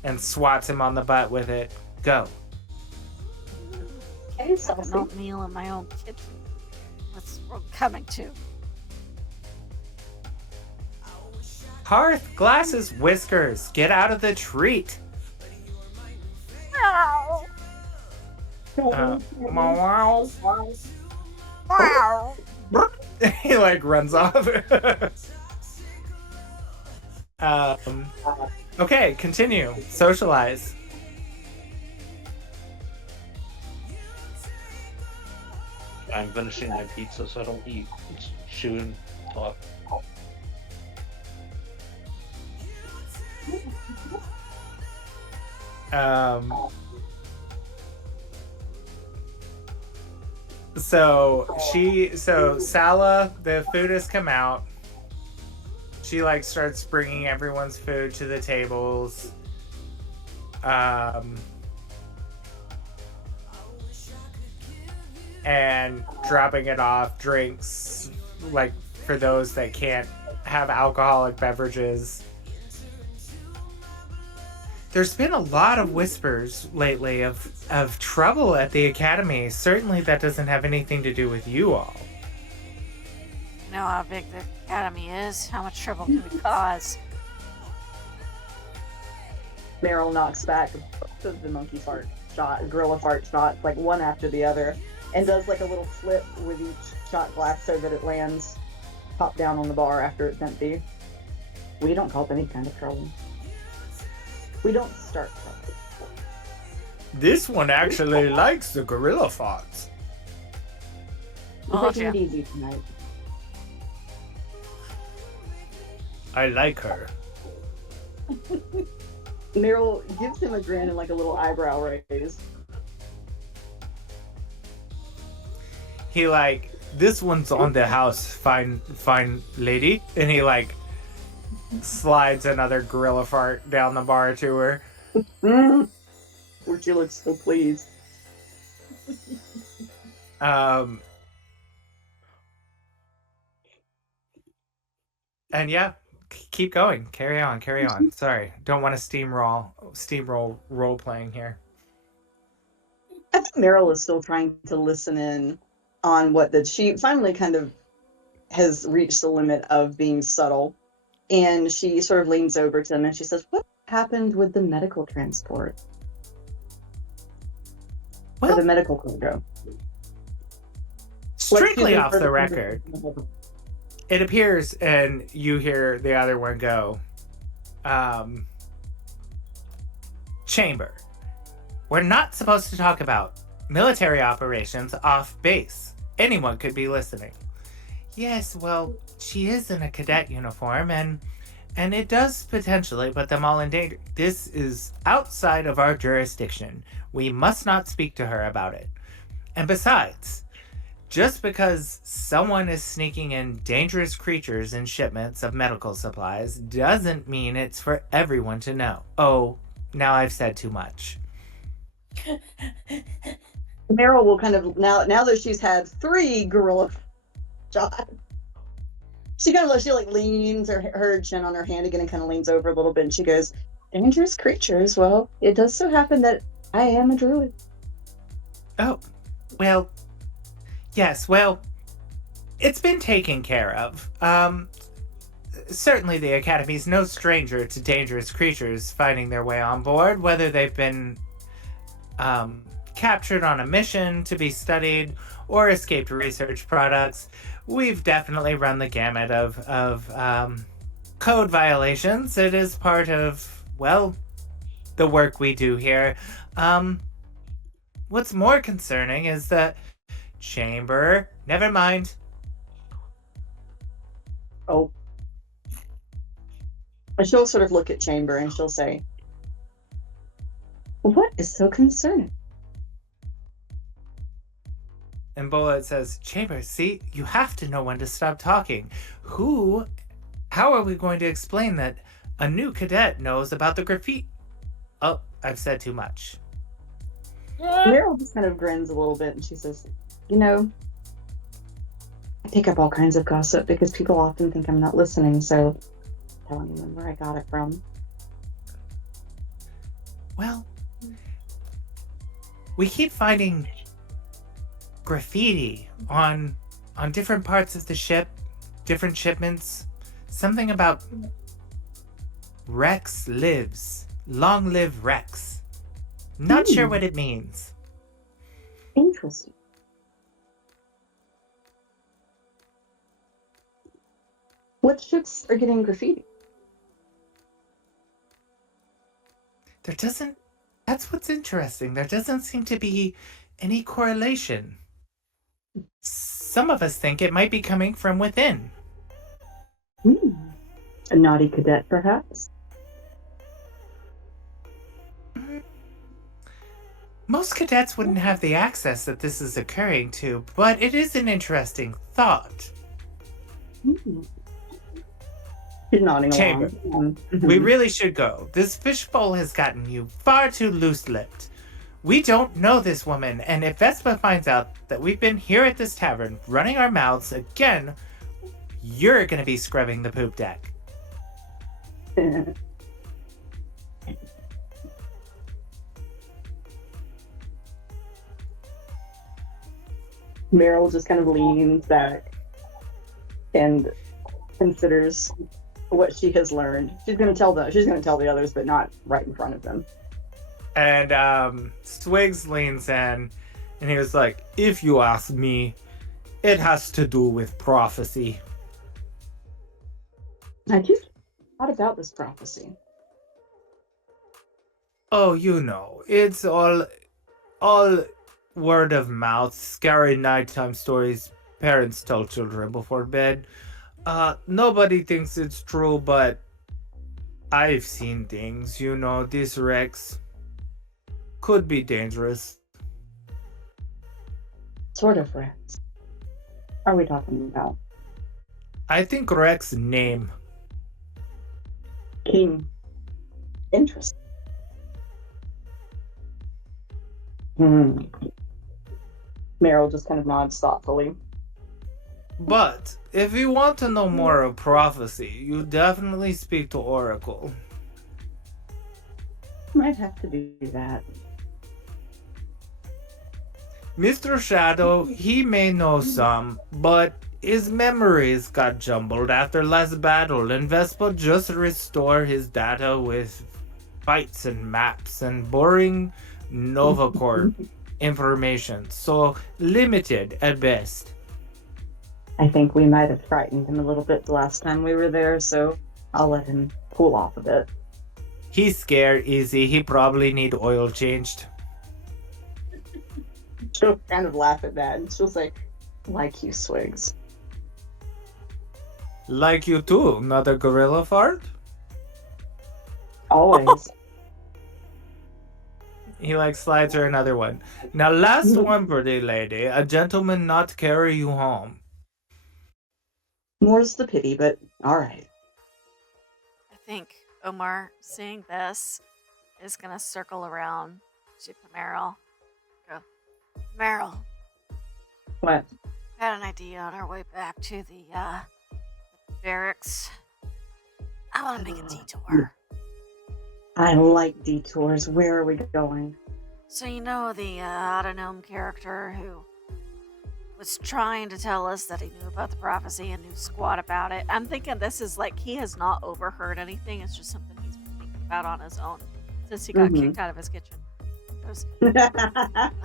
and swats him on the butt with it. Go. Okay, No meal in my own kitchen. That's what we're coming to. Hearth, glasses, whiskers. Get out of the treat. Meow. Meow. Meow. He like runs off. Okay, continue. Socialize. I'm finishing my pizza, so I don't eat. It's chew and talk. So Sala, the food has come out. She like starts bringing everyone's food to the tables. And dropping it off drinks, like for those that can't have alcoholic beverages. There's been a lot of whispers lately of trouble at the academy. Certainly that doesn't have anything to do with you all. You know how big the academy is? How much trouble can we cause? Meryl knocks back both of the monkey fart shot, gorilla fart shots, like one after the other, and does like a little flip with each shot glass so that it lands top down on the bar after it's empty. We don't cause any kind of trouble. We don't start trouble. This one actually likes the gorilla farts. We're taking it easy tonight. I like her. Meryl gives him a grin and like a little eyebrow raise. He like, this one's on the house, fine lady. And he like slides another gorilla fart down the bar to her. Where she looks so pleased. And yeah, keep going. Carry on. Sorry, don't want to steamroll role playing here. I think Meryl is still trying to listen in on she finally kind of has reached the limit of being subtle, and she sort of leans over to them and she says, "What happened with the medical transport? Well, or the medical cargo?" Strictly off the record, it appears, and you hear the other one go, Chamber, we're not supposed to talk about military operations off base. Anyone could be listening. Yes, well, she is in a cadet uniform, and it does potentially put them all in danger. This is outside of our jurisdiction. We must not speak to her about it. And besides, just because someone is sneaking in dangerous creatures in shipments of medical supplies doesn't mean it's for everyone to know. Oh, now I've said too much. Meryl will kind of, now that she's had 3 gorilla shots, she leans her chin on her hand again and kind of leans over a little bit, and she goes, "Dangerous creatures, well, it does so happen that I am a druid." Oh, well, yes, well, it's been taken care of. Certainly the Academy's no stranger to dangerous creatures finding their way on board, whether they've been captured on a mission to be studied or escaped research products. We've definitely run the gamut of code violations. It is part of, well, the work we do here. What's more concerning is that Chamber, never mind. Oh. And she'll sort of look at Chamber and she'll say, "What is so concerning?" And Bullet says, Chamber, see, you have to know when to stop talking. How are we going to explain that a new cadet knows about the graffiti? Oh, I've said too much. Meryl just kind of grins a little bit and she says, "You know, I pick up all kinds of gossip because people often think I'm not listening, so I'm telling them where I got it from." Well, we keep finding graffiti on different parts of the ship, different shipments. Something about Rex lives. Long live Rex. Not sure what it means. Interesting. What ships are getting graffiti? That's what's interesting. There doesn't seem to be any correlation. Some of us think it might be coming from within. A naughty cadet, perhaps? Most cadets wouldn't have the access that this is occurring to, but it is an interesting thought. You're nodding Chamber, along. we really should go. This fishbowl has gotten you far too loose-lipped. We don't know this woman, and if Vespa finds out that we've been here at this tavern running our mouths again, you're gonna be scrubbing the poop deck. Meryl just kind of leans back and considers what she has learned. She's gonna tell the others, but not right in front of them. And Swigs leans in, and he was like, "If you ask me, it has to do with prophecy." I just thought about this prophecy. Oh, you know, it's all word of mouth, scary nighttime stories parents tell children before bed. Nobody thinks it's true, but I've seen things, you know, these wrecks could be dangerous. Sort of rats. Are we talking about? I think Rex's name. King. Interesting. Meryl just kind of nods thoughtfully. But if you want to know more of prophecy, you definitely speak to Oracle. Might have to do that. Mr. Shadow, he may know some, but his memories got jumbled after last battle, and Vespa just restored his data with fights and maps and boring Novacore information, so limited at best. I think we might have frightened him a little bit the last time we were there, so I'll let him cool off a bit. He's scared easy, he probably need oil changed. She'll kind of laugh at that, and she'll say, "Like you, Swigs." Like you too, not a gorilla fart? Always. He slides her another one. Now last one, pretty lady, a gentleman not carry you home. More's the pity, but alright. I think Omar, seeing this, is gonna circle around to Meryl. Go, Meryl. What? I had an idea on our way back to the barracks. I want to make a detour. I like detours. Where are we going? So you know the Autonome character who was trying to tell us that he knew about the prophecy and knew squat about it. I'm thinking this is he has not overheard anything. It's just something he's been thinking about on his own since he got kicked out of his kitchen.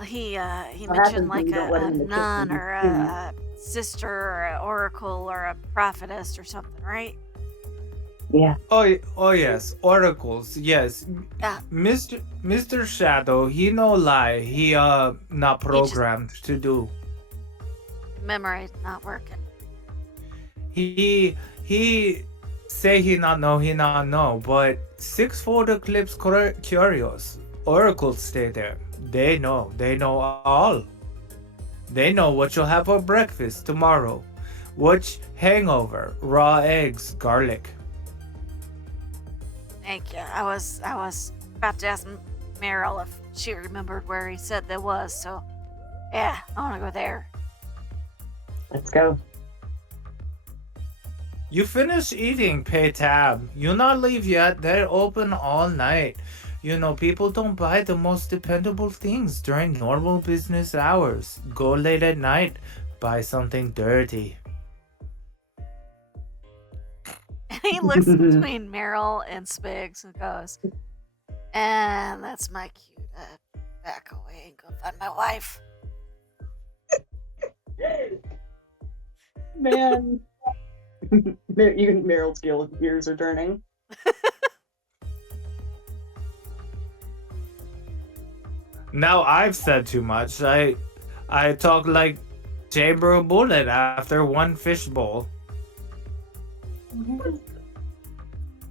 He mentioned a nun or a sister or an oracle or a prophetess or something, right? Yeah. Oh yes, oracles, yes. Yeah. Mr. Shadow, he no lie, he not programmed to do. Memory not working. He say he not know, but six-fold eclipse curious. Oracles stay there. They know all. They know what you'll have for breakfast tomorrow. Which hangover, raw eggs, garlic. Thank you. I was about to ask Meryl if she remembered where he said there was, so yeah, I want to go there. Let's go. You finish eating, pay tab. You not leave yet, they're open all night. You know, people don't buy the most dependable things during normal business hours. Go late at night, buy something dirty. And he looks between Meryl and Spigs and goes, and that's my cue to back away and go find my wife. Man. Even Meryl's gears are turning. Now I've said too much. I talk like Chamber of Bullet after one fishbowl.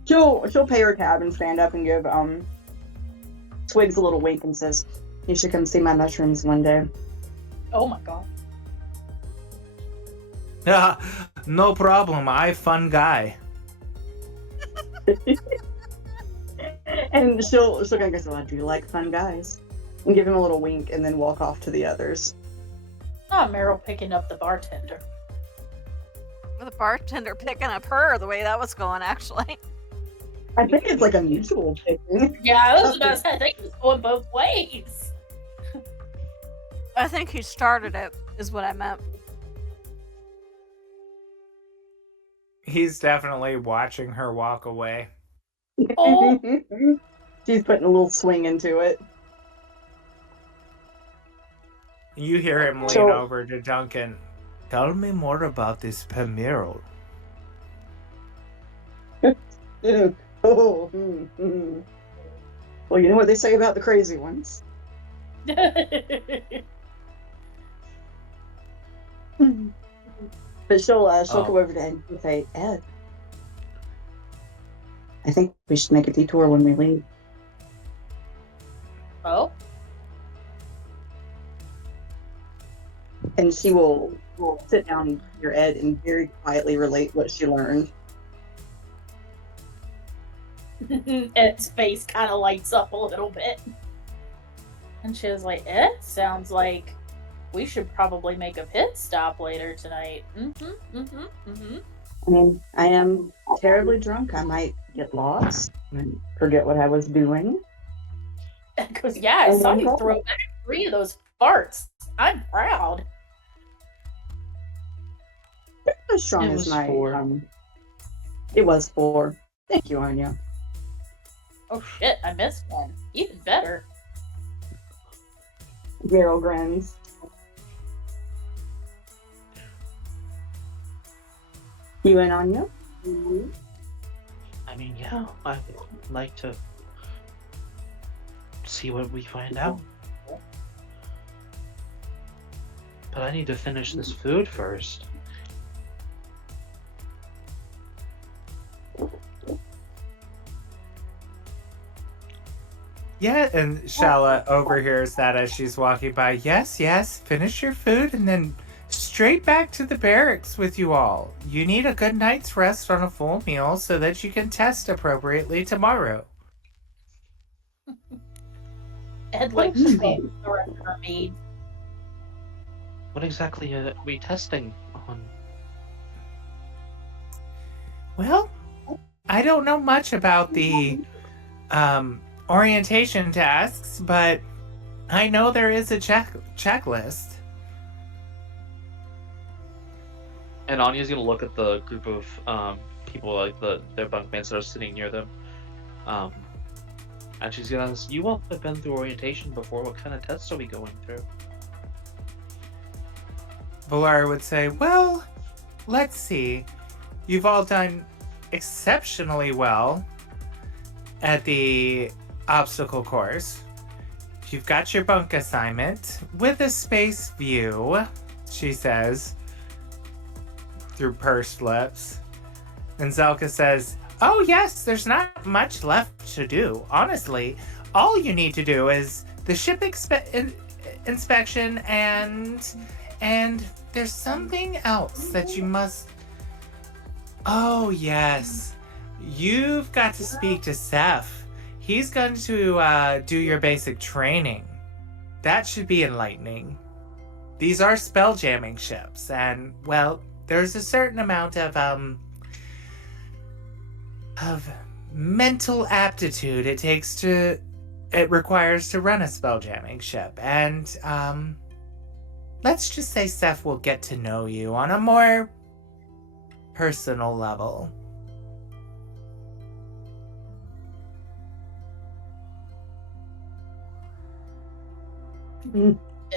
She'll pay her tab and stand up and give Swigs a little wink and says, "You should come see my mushrooms one day." Oh my god. Yeah, no problem. I fun guy. And she'll kind of go, "So I do like fun guys," and give him a little wink and then walk off to the others. Ah, Meryl picking up the bartender. With the bartender picking up her the way that was going, actually. I think it's a mutual picking. Yeah, I was gonna say, I think it's going both ways. I think he started it, is what I meant. He's definitely watching her walk away. Oh. She's putting a little swing into it. You hear him lean So- over to Duncan. Tell me more about this Pemiro. Oh, Well, you know what they say about the crazy ones. But she'll go over to Ed and say, Ed, I think we should make a detour when we leave. Oh. And she will sit down and hear Ed and very quietly relate what she learned. Ed's face kind of lights up a little bit. And she was like, sounds like we should probably make a pit stop later tonight. I mean, I am terribly drunk. I might get lost and forget what I was doing. Because, yeah, I saw you throw back 3 of those farts. I'm proud. Not as strong It as was my 4. It was 4. Thank you, Anya. Oh shit, I missed one. Even better. Meryl grins. You and Anya? I mean, yeah, I would like to see what we find out. But I need to finish this food first. Yeah, and Shala overhears that as she's walking by. Yes, finish your food and then straight back to the barracks with you all. You need a good night's rest on a full meal so that you can test appropriately tomorrow. Ed likes to be the rest of our maid. What exactly are we testing on? Well, I don't know much about the orientation tasks, but I know there is a checklist. And Anya's gonna look at the group of people, like their bunkmates that are sitting near them. And she's gonna ask, you all have been through orientation before, what kind of tests are we going through? Valara would say, well, let's see. You've all done exceptionally well at the obstacle course. You've got your bunk assignment with a space view, she says, through pursed lips. And Zelka says, oh yes, there's not much left to do. Honestly, all you need to do is the ship inspection and there's something else that you must... Oh, yes. You've got to speak to Seth. He's going to do your basic training. That should be enlightening. These are spelljamming ships, and, well, there's a certain amount of mental aptitude it requires to run a spelljamming ship. And, let's just say Seth will get to know you on a more personal level.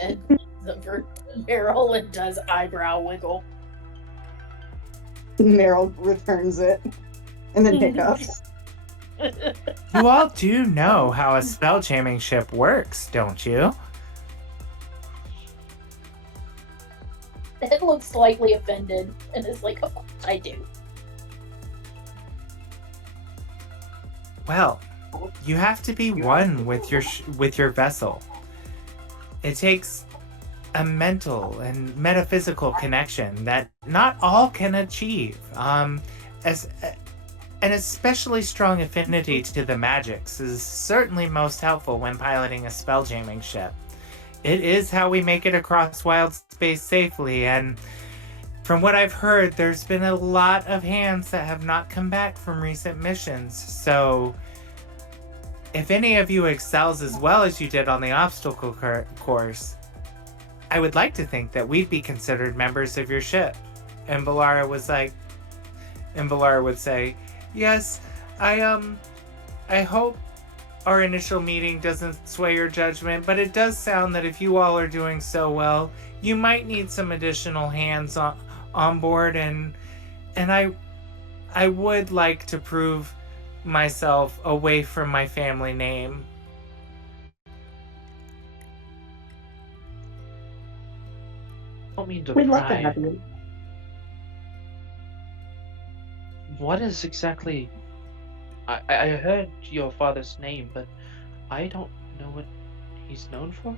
Ed the barrel and does eyebrow wiggle. Meryl returns it and then hiccups. You all do know how a spelljamming ship works, don't you? Ed looks slightly offended and is like, of course I do. Well, you have to be one with your vessel. It takes a mental and metaphysical connection that not all can achieve. As an especially strong affinity to the magics is certainly most helpful when piloting a spelljamming ship. It is how we make it across wild space safely, and from what I've heard, there's been a lot of hands that have not come back from recent missions, so if any of you excels as well as you did on the obstacle course, I would like to think that we'd be considered members of your ship. And Valara would say, yes, I hope our initial meeting doesn't sway your judgment, but it does sound that if you all are doing so well, you might need some additional hands on board, and I would like to prove myself away from my family name. I don't mean to We'd love to pry. have you. What is exactly... I heard your father's name, but I don't know what he's known for.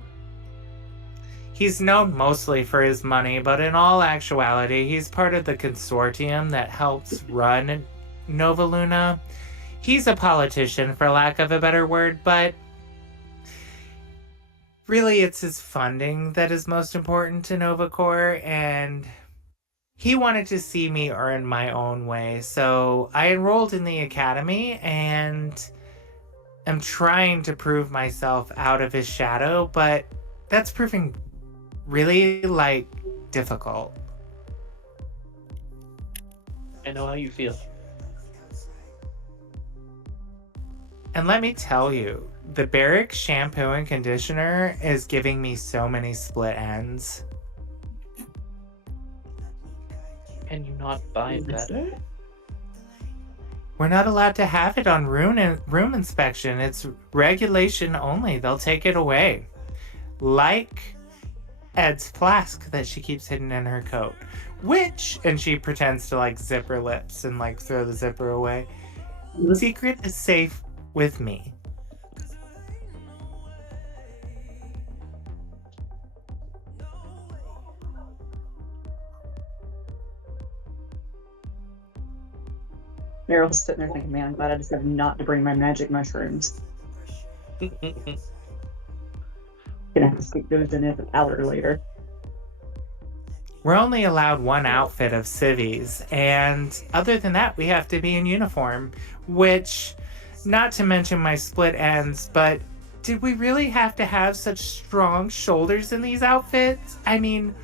He's known mostly for his money, but in all actuality, he's part of the consortium that helps run Nova Luna. He's a politician, for lack of a better word, but really it's his funding that is most important to Nova Corps, and he wanted to see me earn my own way. So I enrolled in the academy and am trying to prove myself out of his shadow, but that's proving really, difficult. I know how you feel. And let me tell you, the Barrack shampoo and conditioner is giving me so many split ends. Can you not buy better? We're not allowed to have it on room inspection. It's regulation only. They'll take it away. Like Ed's flask that she keeps hidden in her coat. And she pretends to zip her lips and throw the zipper away. The secret is safe with me. Meryl's sitting there thinking, man, I'm glad I decided not to bring my magic mushrooms. Gonna have to stick those in the powder later. We're only allowed one outfit of civvies, and other than that, we have to be in uniform, which, not to mention my split ends, but did we really have to have such strong shoulders in these outfits? I mean,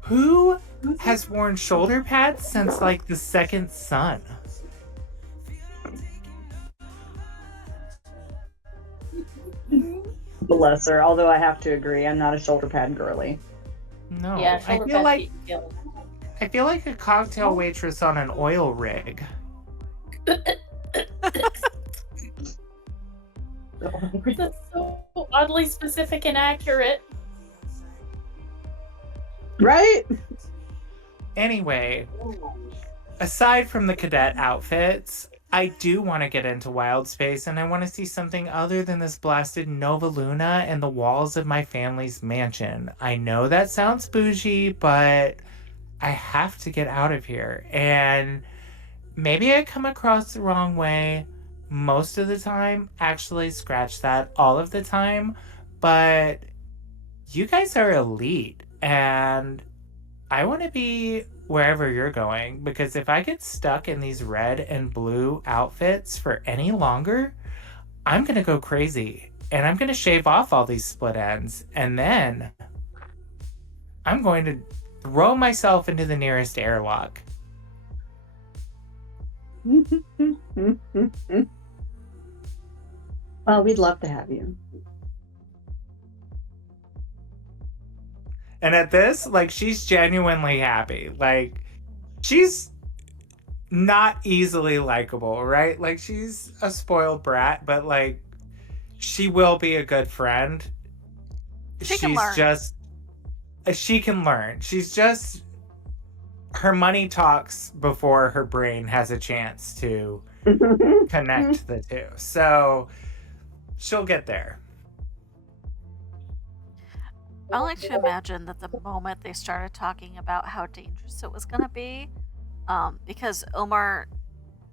who has worn shoulder pads since the second sun? Bless her, although I have to agree, I'm not a shoulder pad girly. No, Yeah, I shoulder feel pads like get I feel like a cocktail waitress on an oil rig. That's so oddly specific and accurate. Right? Anyway, aside from the cadet outfits, I do want to get into wild space, and I want to see something other than this blasted Nova Luna and the walls of my family's mansion. I know that sounds bougie, but I have to get out of here. And maybe I come across the wrong way most of the time. Actually, scratch that, all of the time. But you guys are elite, and I want to be wherever you're going, because if I get stuck in these red and blue outfits for any longer, I'm gonna go crazy, and I'm gonna shave off all these split ends, and then I'm going to throw myself into the nearest airlock. Well, we'd love to have you. And at this, she's genuinely happy. She's not easily likable, right? She's a spoiled brat, but she will be a good friend. She can learn. She can learn. She's just, her money talks before her brain has a chance to connect the two. So she'll get there. I like to imagine that the moment they started talking about how dangerous it was going to be, because Omar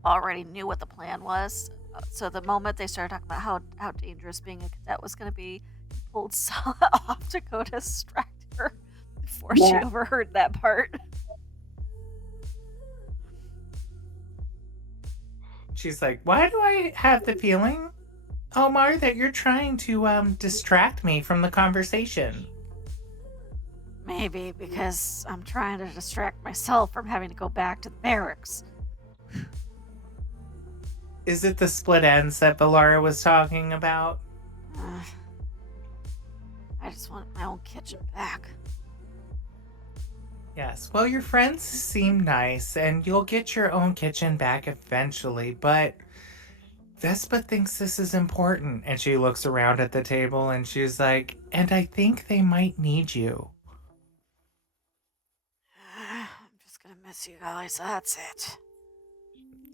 already knew what the plan was. So the moment they started talking about how dangerous being a cadet was going to be, he pulled Sala off to go distract her before she overheard that part. She's like, why do I have the feeling, Omar, that you're trying to distract me from the conversation? Maybe because I'm trying to distract myself from having to go back to the barracks. Is it the split ends that Valara was talking about? I just want my own kitchen back. Yes. Well, your friends seem nice, and you'll get your own kitchen back eventually, but Vespa thinks this is important. And she looks around at the table and she's like, and I think they might need you. I'm just gonna miss you guys, that's it.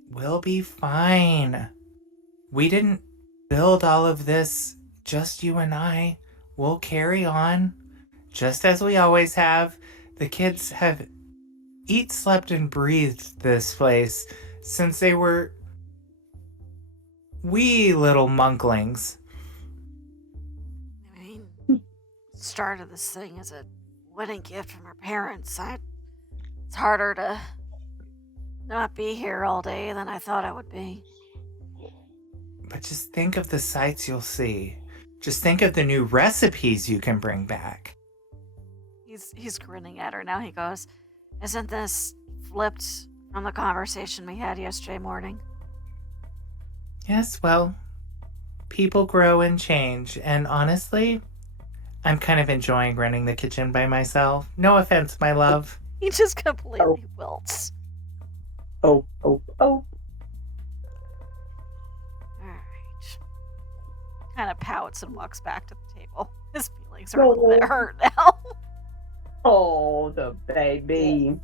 We'll be fine. We didn't build all of this, just you and I. We'll carry on, just as we always have. The kids have eat, slept, and breathed this place since they were wee little monklings. I mean, started this thing as a wedding gift from her parents. It's harder to not be here all day than I thought I would be. But just think of the sights you'll see. Just think of the new recipes you can bring back. He's grinning at her now. He goes, "Isn't this flipped from the conversation we had yesterday morning?" Yes, well, people grow and change, and honestly, I'm kind of enjoying running the kitchen by myself. No offense, my love. He just completely wilts. Oh. Alright. Kind of pouts and walks back to the table. His feelings are a little bit hurt now. Oh, the baby.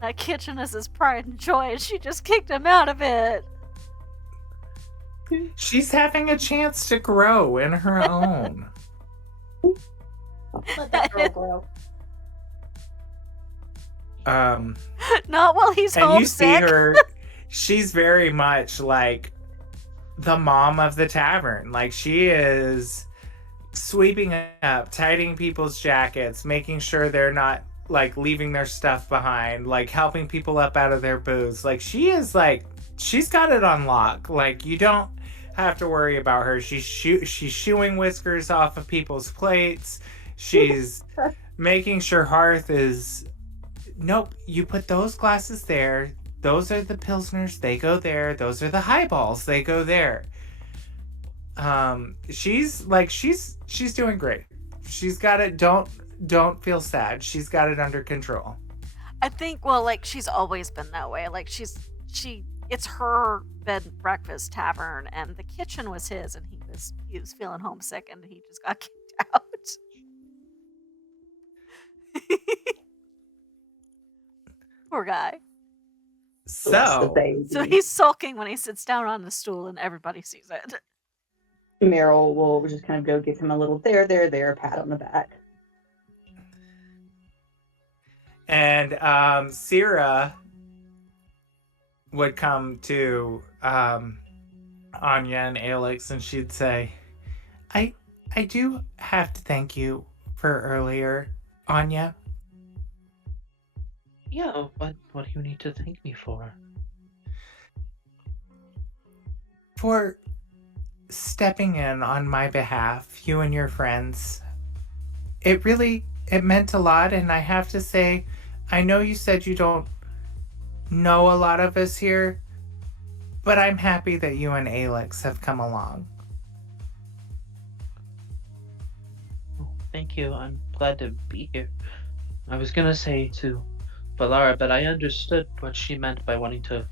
That kitchen is his pride and joy, and she just kicked him out of it. She's having a chance to grow in her own. Let that girl grow. Not while he's And you see homesick. her, she's very much like the mom of the tavern. Like, she is sweeping up, tidying people's jackets, making sure they're not like leaving their stuff behind, like helping people up out of their booths. Like, she is like, she's got it on lock. Like, you don't have to worry about her. She's shooing whiskers off of people's plates. She's making sure Hearth is, nope, you put those glasses there. Those are the Pilsners, they go there. Those are the highballs, they go there. She's doing great. She's got it. Don't feel sad. She's got it under control. I think, well, like, she's always been that way. Like, it's her bed and breakfast tavern, and the kitchen was his, and he was feeling homesick, and he just got kicked out. Poor guy. So So he's sulking when he sits down on the stool, and everybody sees it. Meryl will just kind of go give him a little there, pat on the back. And Syrah would come to Anya and Alex, and she'd say, I do have to thank you for earlier, Anya. Yeah, what do you need to thank me for? For stepping in on my behalf, you and your friends. It meant a lot, and I have to say, I know you said you don't know a lot of us here, but I'm happy that you and Alex have come along. Oh, thank you. I'm glad to be here. I was gonna say to Valara, but I understood what she meant by wanting to,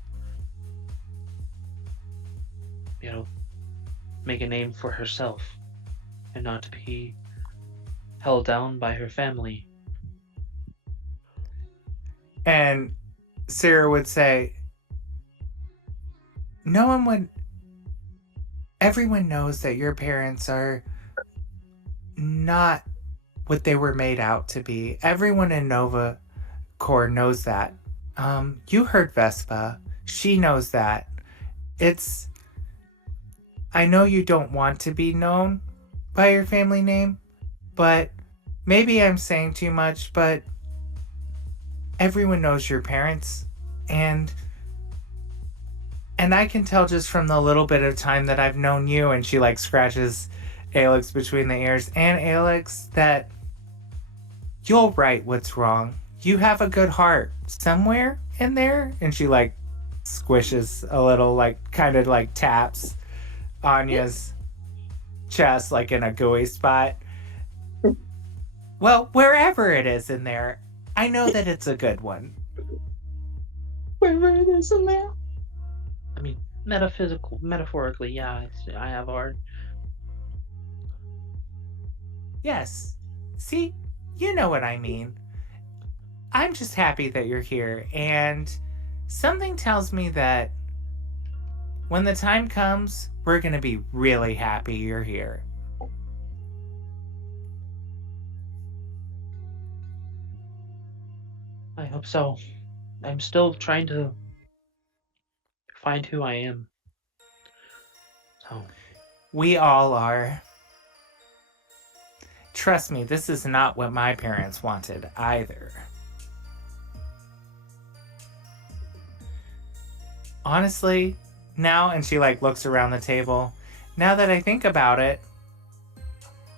make a name for herself and not be held down by her family. And Sarah would say, everyone knows that your parents are not what they were made out to be. Everyone in Nova Corps knows that. You heard Vespa. She knows that. I know you don't want to be known by your family name, but maybe I'm saying too much, but everyone knows your parents, and I can tell just from the little bit of time that I've known you, and she like scratches Alex between the ears, and Alex, that You'll right what's wrong. You have a good heart somewhere in there. And she like squishes a little, like kind of like taps Anya's chest, like in a gooey spot. Well, wherever it is in there, I know that it's a good one. Wherever it is in there. I mean, metaphorically, yeah, I have art. Yes. See, you know what I mean. I'm just happy that you're here, and something tells me that when the time comes, we're going to be really happy you're here. I hope so. I'm still trying to find who I am. So, We all are. Trust me, this is not what my parents wanted either. Honestly, now, and she like looks around the table, now that I think about it,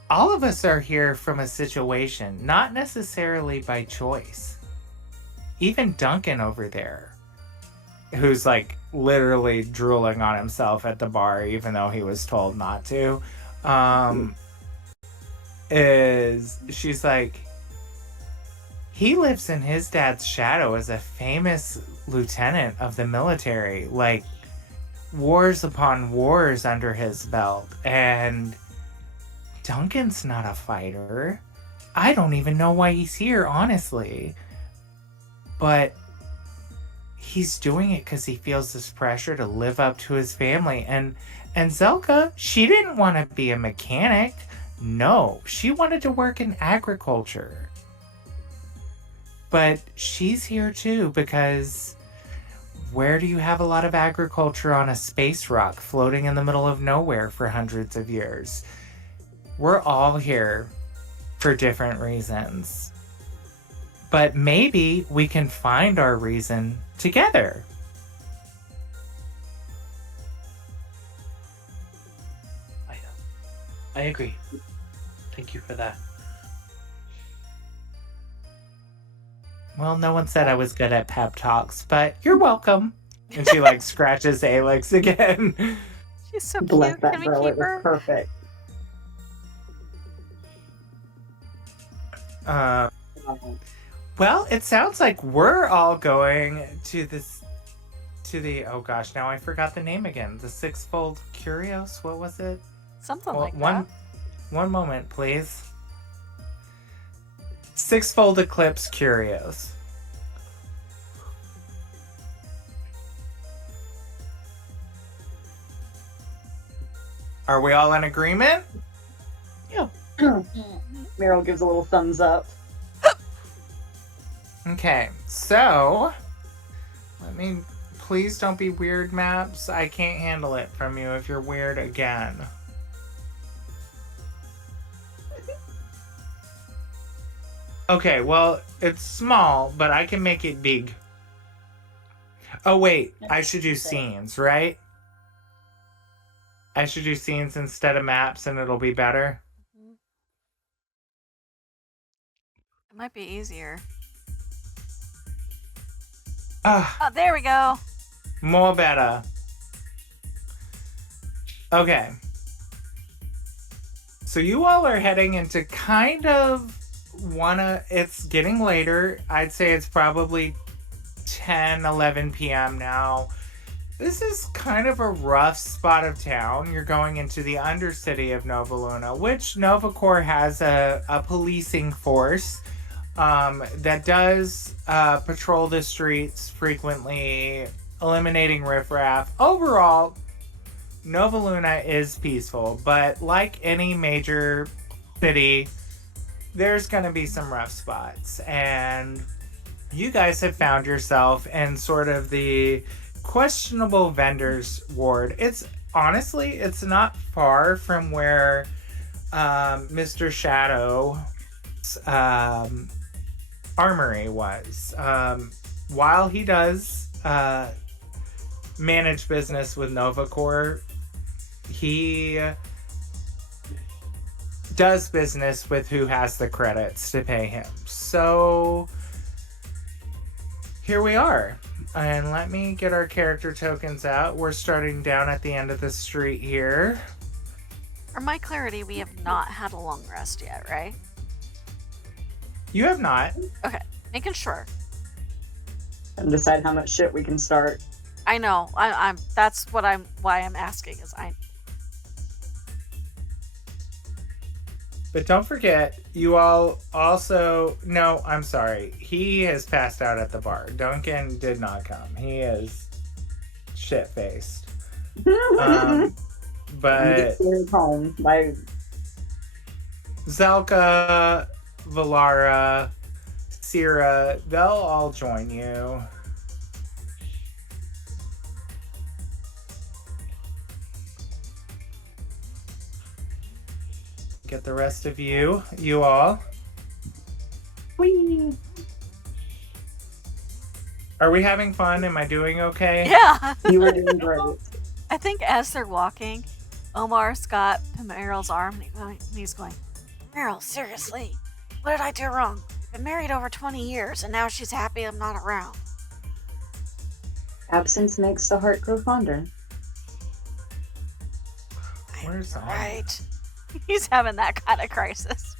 all of us are here from a situation, not necessarily by choice. Even Duncan over there, who's like literally drooling on himself at the bar, even though he was told not to, she's like, he lives in his dad's shadow as a famous lieutenant of the military, like wars upon wars under his belt, and Duncan's not a fighter. I don't even know why he's here, honestly. But he's doing it because he feels this pressure to live up to his family. And Zelka, she didn't want to be a mechanic. No, she wanted to work in agriculture. But she's here too because where do you have a lot of agriculture on a space rock floating in the middle of nowhere for hundreds of years? We're all here for different reasons. But maybe we can find our reason together. I agree. Thank you for that. Well, no one said I was good at pep talks, but you're welcome. And she like scratches Alex again. She's so Bless cute. that Can we girl. keep It was her? perfect. Well, it sounds like we're all going to oh gosh, now I forgot the name again. The Sixfold Curios? What was it? Something Well, like that. One moment, please. Sixfold Eclipse Curios. Are we all in agreement? Meryl gives a little thumbs up. Okay, so please don't be weird, maps. I can't handle it from you if you're weird again. Okay, well, it's small, but I can make it big. Oh wait, I should do scenes, right? I should do scenes instead of maps and it'll be better. It might be easier. Ah, Oh, there we go. more better. Okay. So you all are heading into kind of it's getting later. I'd say it's probably 10, 11 p.m. now. This is kind of a rough spot of town. You're going into the undercity of Nova Luna, which Nova Corps has a policing force that does patrol the streets frequently, eliminating riffraff. Overall, Nova Luna is peaceful, but like any major city, there's going to be some rough spots. And you guys have found yourself in sort of the questionable vendors ward. It's not far from where Mr. Shadow's armory was. While he does manage business with Nova Corps, he does business with who has the credits to pay him. So here we are. And let me get our character tokens out. We're starting down at the end of the street here. For my clarity, we have not had a long rest yet, right? You have not. Okay, making sure. And decide how much shit we can start. I know. I'm. That's what I'm. Why I'm asking is I. But don't forget, you all also... No, I'm sorry. He has passed out at the bar. Duncan did not come. He is shit-faced. But home by Zelka, Valara, Sierra, they'll all join you. Get the rest of you all. Whee! Uh, Are we having fun? Am I doing okay? Yeah. You were doing great. I think as they're walking, Omar's got Meryl's arm and he's going, Meryl, seriously, what did I do wrong? I've been married over 20 years and now she's happy I'm not around. Absence makes the heart grow fonder. Where's that? Right. He's having that kind of crisis.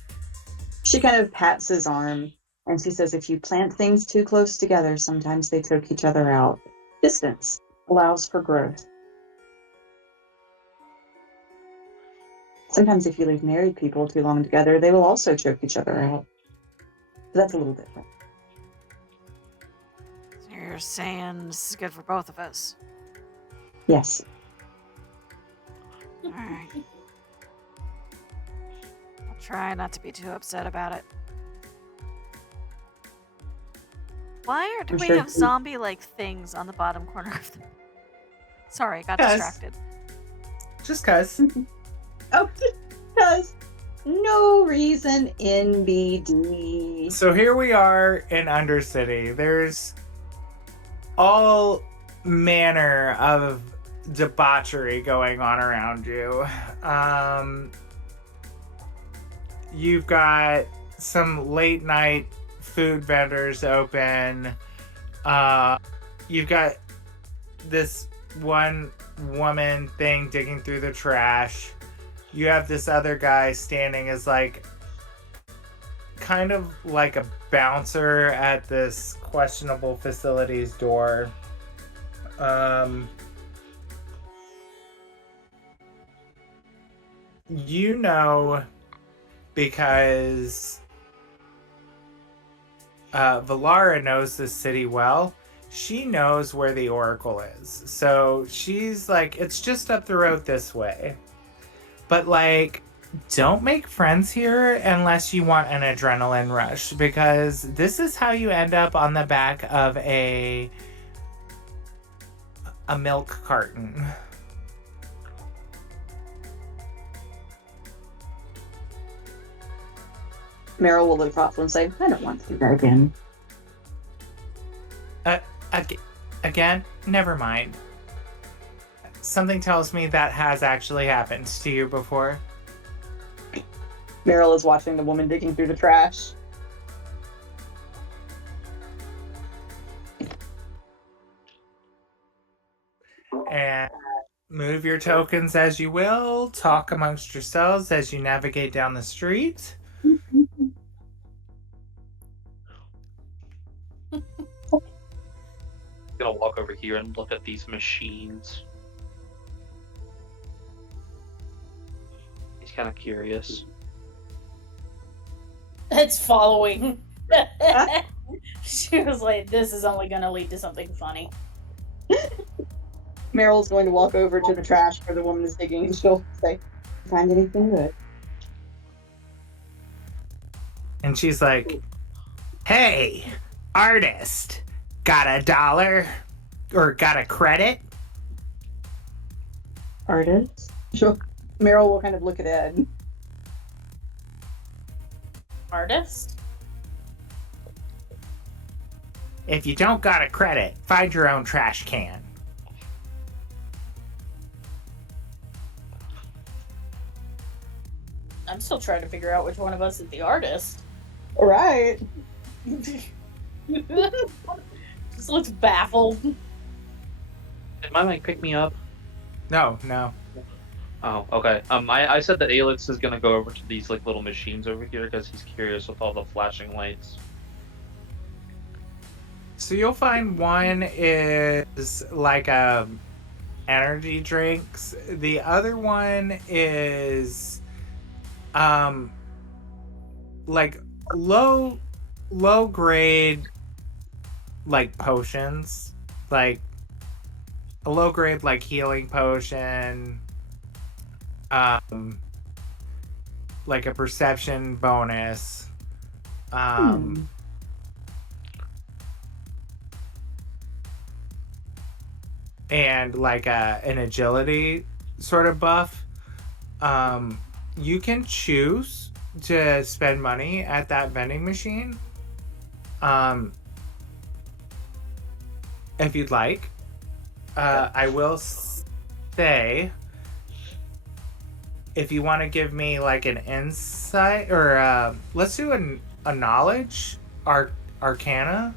She kind of pats his arm and she says, if you plant things too close together, sometimes they choke each other out. Distance allows for growth. Sometimes if you leave married people too long together, they will also choke each other out. But that's a little different. So you're saying this is good for both of us. Yes. Alright. I'll try not to be too upset about it. Why do I'm we sure have zombie-like things on the bottom corner of the... Sorry, got Yes. distracted. Just cuz. Oh, because no reason NBD. So here we are in Undercity. There's all manner of debauchery going on around you. You've got some late night food vendors open. You've got this one woman thing digging through the trash. You have this other guy standing as like kind of like a bouncer at this questionable facility's door. You know, because Valara knows this city well. She knows where the Oracle is. So she's like, it's just up the road this way. But like, don't make friends here unless you want an adrenaline rush, because this is how you end up on the back of a milk carton. Meryl will look thoughtful and say, I don't want to do that again. Again, never mind. Something tells me that has actually happened to you before. Meryl is watching the woman digging through the trash. And move your tokens as you will. Talk amongst yourselves as you navigate down the street. I'm gonna walk over here and look at these machines. He's kind of curious. It's following. She was like, this is only gonna lead to something funny. Meryl's going to walk over to the trash where the woman is digging and she'll say, find anything good? And she's like, hey, artist, got $1? Or got a credit? Artist? Meryl will kind of look at Ed. Artist? If you don't got a credit, find your own trash can. I'm still trying to figure out which one of us is the artist. Right. Just looks baffled. Did my mic pick me up? No. Oh, okay. I said that Alex is gonna go over to these like little machines over here because he's curious with all the flashing lights. So you'll find one is like energy drinks. The other one is like low grade like potions, like a low grade like healing potion, like a perception bonus, and like an agility sort of buff. You can choose to spend money at that vending machine, if you'd like. I will say, if you want to give me like an insight, or let's do a knowledge arcana.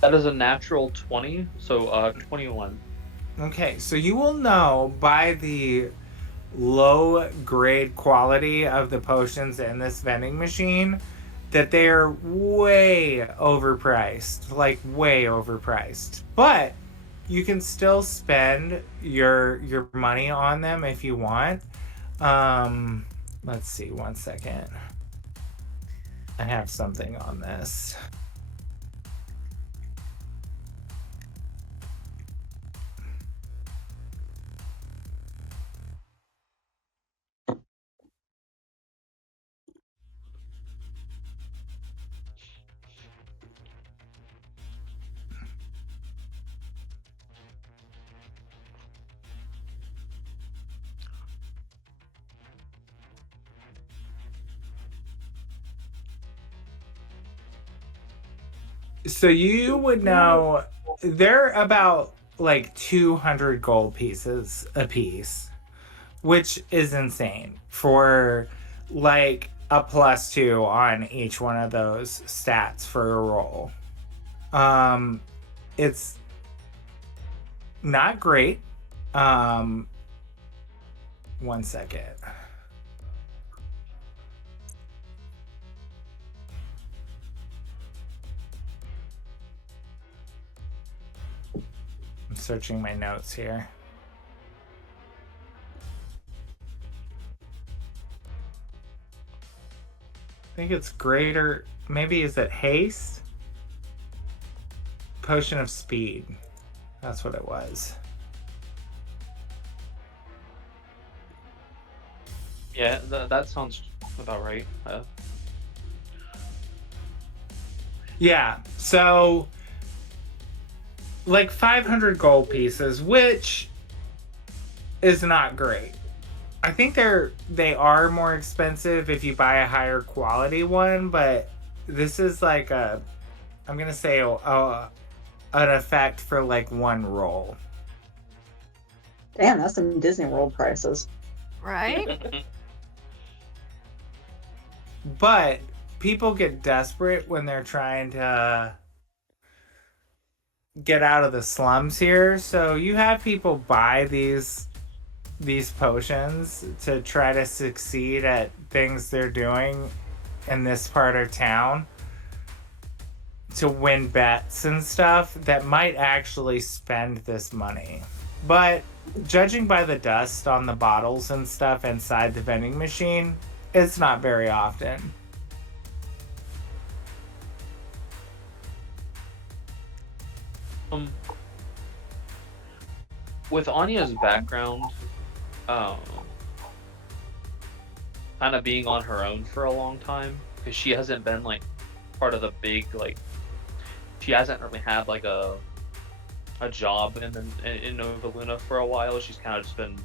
That is a natural 20, so 21. Okay, so you will know by the low grade quality of the potions in this vending machine that they are way overpriced, like way overpriced. But you can still spend your money on them if you want. Let's see, 1 second. I have something on this. So you would know they're about like 200 gold pieces a piece, which is insane for like a +2 on each one of those stats for a roll. It's not great. 1 second. I'm searching my notes here. I think it's greater. Maybe is it haste? Potion of speed. That's what it was. Yeah, that sounds about right. Yeah, so like 500 gold pieces, which is not great. I think they are more expensive if you buy a higher quality one, but this is like I'm gonna say an effect for like one roll. Damn, that's some Disney World prices. Right? But people get desperate when they're trying to get out of the slums here, so you have people buy these potions to try to succeed at things they're doing in this part of town, to win bets and stuff that might actually spend this money. But judging by the dust on the bottles and stuff inside the vending machine, it's not very often. With Anya's background, kind of being on her own for a long time, because she hasn't been like part of the big, like, she hasn't really had like a job in Nova Luna for a while. She's kind of just been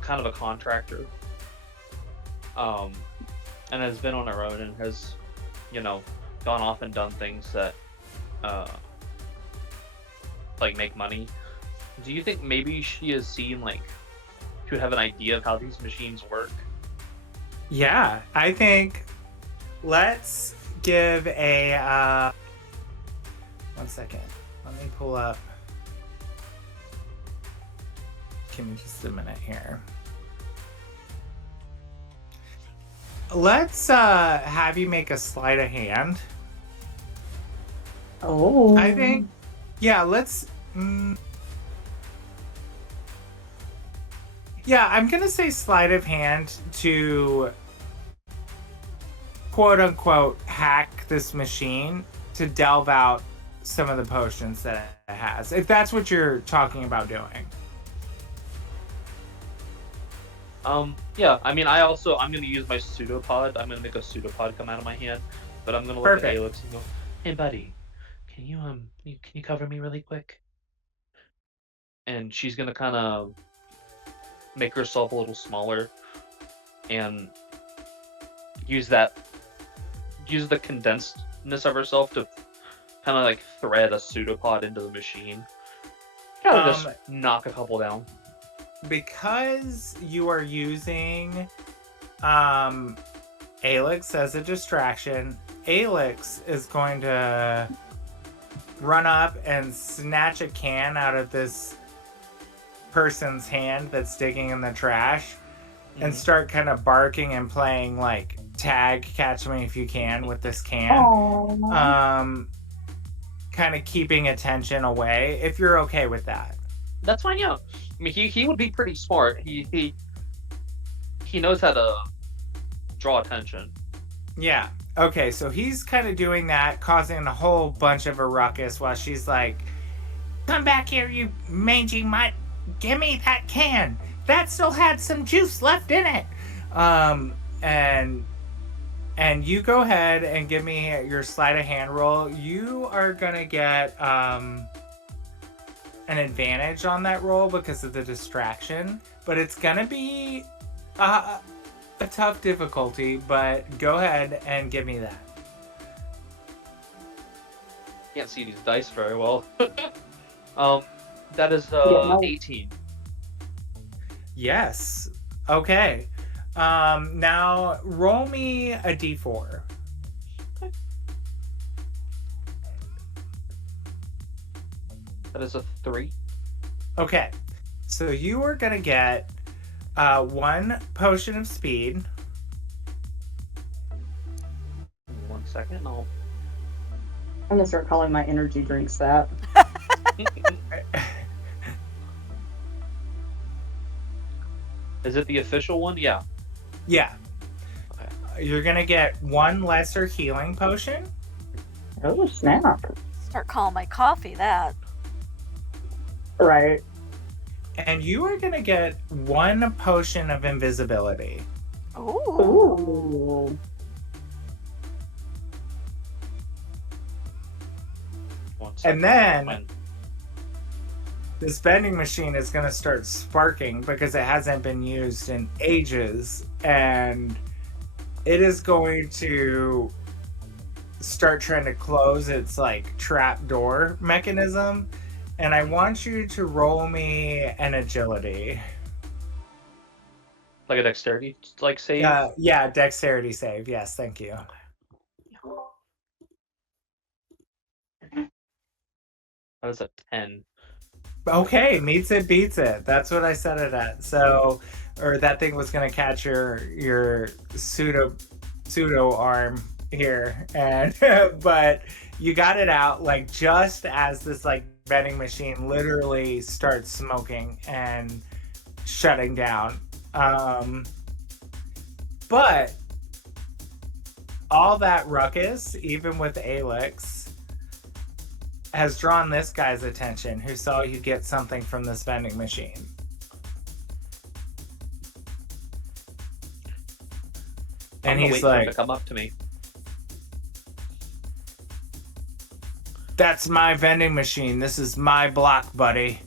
kind of a contractor, and has been on her own and has, gone off and done things that like make money. Do you think maybe she has seen like she would have an idea of how these machines work? Yeah, I think let's give a 1 second. Let me pull up. Give me just a minute here. Let's have you make a sleight of hand. Oh. I think, yeah, let's. Yeah, I'm gonna say sleight of hand to quote unquote hack this machine to delve out some of the potions that it has. If that's what you're talking about doing. Yeah, I mean, I'm gonna use my pseudopod. I'm gonna make a pseudopod come out of my hand, but I'm gonna look Perfect. at Alex and go, "Hey, buddy, can you cover me really quick?" And she's gonna kind of make herself a little smaller and use the condensedness of herself to kind of like thread a pseudopod into the machine. Kind of just knock a couple down. Because you are using Alex as a distraction, Alex is going to run up and snatch a can out of this person's hand that's digging in the trash and start kind of barking and playing like tag catch me if you can with this can. Kind of keeping attention away, if you're okay with that. That's fine, yeah. I mean, he would be pretty smart. He knows how to draw attention. Yeah. Okay, so he's kind of doing that, causing a whole bunch of a ruckus while she's like, "Come back here, you mangy mutt! Give me that can! That still had some juice left in it!" And you go ahead and give me your sleight of hand roll. You are gonna get an advantage on that roll because of the distraction, but it's gonna be a tough difficulty, but go ahead and give me that. Can't see these dice very well. That is 18. Yes. Okay. Now roll me a d4. That is a 3. Okay. So you are gonna get 1 potion of speed. 1 second. I'm gonna start calling my energy drinks that. Is it the official one? Yeah. Yeah. Okay. You're gonna get 1 lesser healing potion. Oh snap! Start calling my coffee that. Right. And you are gonna get 1 potion of invisibility. Ooh. Ooh. 1 second. And then this vending machine is going to start sparking because it hasn't been used in ages, and it is going to start trying to close its like trap door mechanism, and I want you to roll me an agility. Like a dexterity like save? Yeah, dexterity save. Yes, thank you. That is a 10. Okay, meets it, beats it. That's what I set it at. So, or that thing was gonna catch your pseudo arm here, and but you got it out like just as this like vending machine literally starts smoking and shutting down. But all that ruckus, even with Alex, has drawn this guy's attention, who saw you get something from this vending machine. And I'm he's waiting for him like, to come up to me. "That's my vending machine. This is my block, buddy."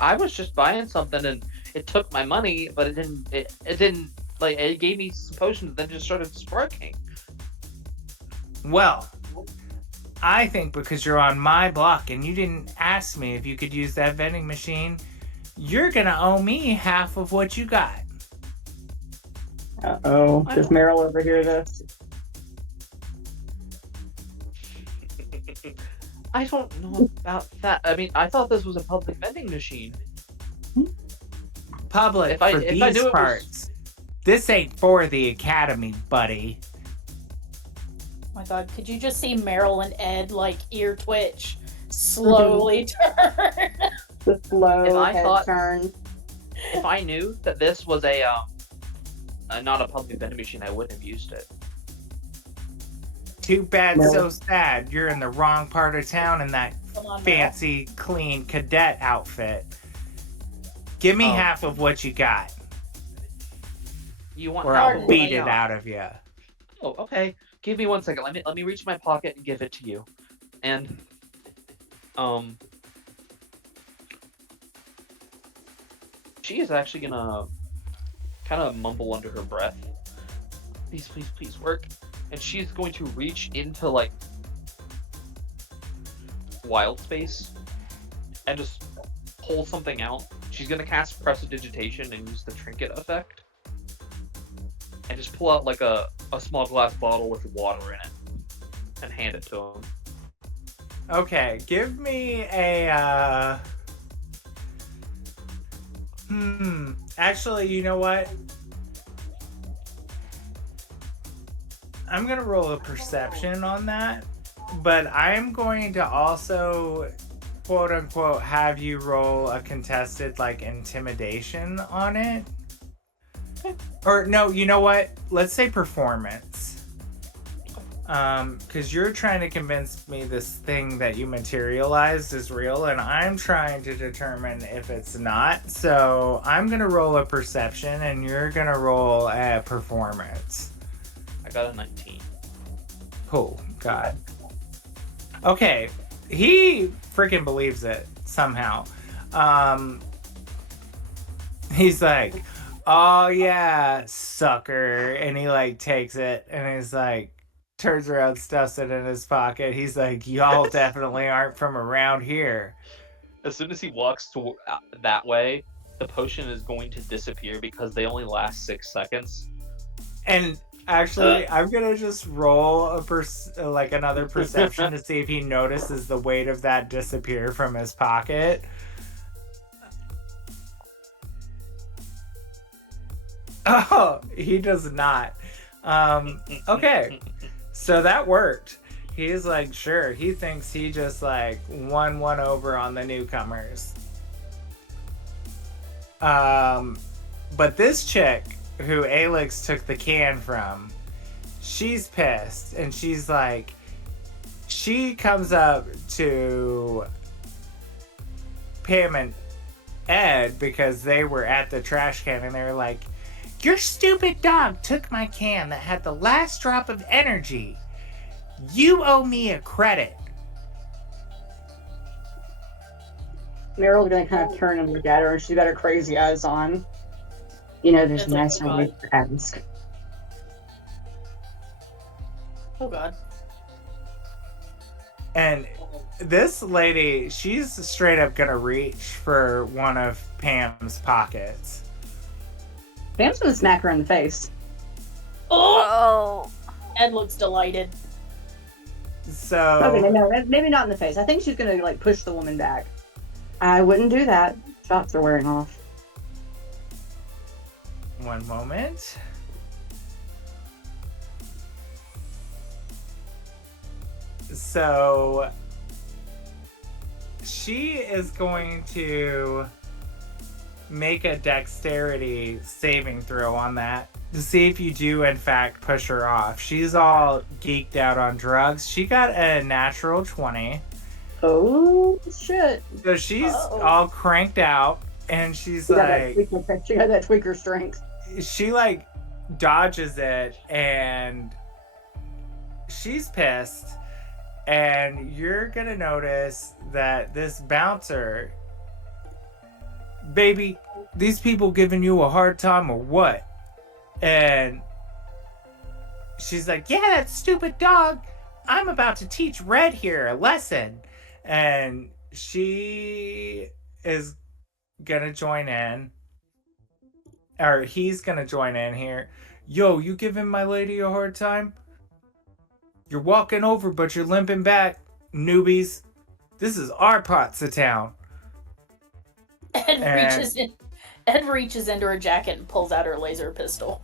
I was just buying something and it took my money, but it didn't like it gave me some potions and then just started sparking. Well, I think because you're on my block and you didn't ask me if you could use that vending machine, you're gonna owe me half of what you got. Uh-oh. Does Meryl overhear this? I don't know about that. I mean, I thought this was a public vending machine. Public If I for knew these it was- parts. This ain't for the academy, buddy. Oh my god, could you just see Meryl and Ed like ear twitch, slowly turn? The slow If I head thought- turn. If I knew that this was a not a public vending machine, I wouldn't have used it. Too bad, No. so sad. You're in the wrong part of town in that Come on, Meryl. fancy, clean cadet outfit. Give me Oh. half of what you got, You want or half I'll of beat what I it got. out of you. Oh, okay. Give me 1 second. Let me reach my pocket and give it to you. And she is actually gonna kind of mumble under her breath. Please, please, please work. And she's going to reach into like wild space and just pull something out. She's gonna cast prestidigitation and use the trinket effect. And just pull out like a small glass bottle with water in it and hand it to him. Okay, give me a, Actually, you know what? I'm gonna roll a perception on that, but I'm going to also, quote unquote, have you roll a contested, like, intimidation on it. Or, no, you know what? Let's say performance. Because you're trying to convince me this thing that you materialized is real, and I'm trying to determine if it's not. So I'm gonna roll a perception, and you're gonna roll a performance. I got a 19. Oh, God. Okay, he freaking believes it somehow. He's like, oh yeah, sucker. And he like takes it and he's like, turns around, stuffs it in his pocket. He's like, y'all definitely aren't from around here. As soon as he walks to that way, the potion is going to disappear because they only last 6 seconds. And actually, I'm gonna just roll another perception to see if he notices the weight of that disappear from his pocket. Oh, he does not. Okay, so that worked. He's like, sure. He thinks he just like won one over on the newcomers. But this chick who Alex took the can from, she's pissed, and she's like, she comes up to Pam and Ed because they were at the trash can, and they were like, your stupid dog took my can that had the last drop of energy. You owe me a credit. Meryl's gonna kind of turn and look at her, and she's got her crazy eyes on. You know, there's That's a like, nicer oh way God. to ask. Oh god. And this lady, she's straight up gonna reach for one of Pam's pockets. Pam's gonna smack her in the face. Oh! Oh, Ed looks delighted. So Okay, no, maybe not in the face. I think she's gonna like push the woman back. I wouldn't do that. Shots are wearing off. one moment. So she is going to make a dexterity saving throw on that to see if you do in fact push her off. She's all geeked out on drugs. She got a natural 20. Oh shit! So she's Uh-oh. all cranked out, and she's She got, like, she got that tweaker strength. she like dodges it, and she's pissed. And you're gonna notice that this bouncer, baby, these people giving you a hard time or what? And she's like, yeah, that stupid dog. I'm about to teach Red here a lesson. And she is gonna join in. Or he's gonna join in here. Yo, you giving my lady a hard time? You're walking over, but you're limping back, newbies. This is our parts of town. Ed reaches into her jacket and pulls out her laser pistol.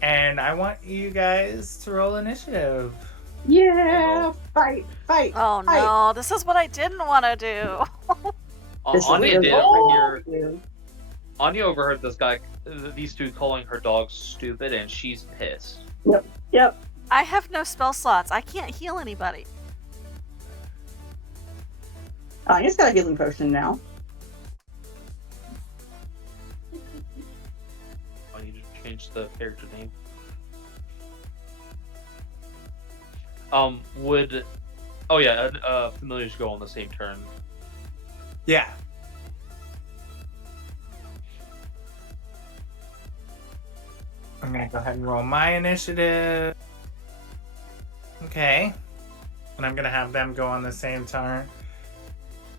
And I want you guys to roll initiative. Yeah, fight. Oh fight. no, this is what I didn't want to do. This is Anya the did goal. overhear. Anya overheard these two calling her dog stupid, and she's pissed. Yep. I have no spell slots. I can't heal anybody. Anya's got a healing potion now. I need to change the character name. Familiars go on the same turn. Yeah. I'm gonna go ahead and roll my initiative. Okay. And I'm gonna have them go on the same turn.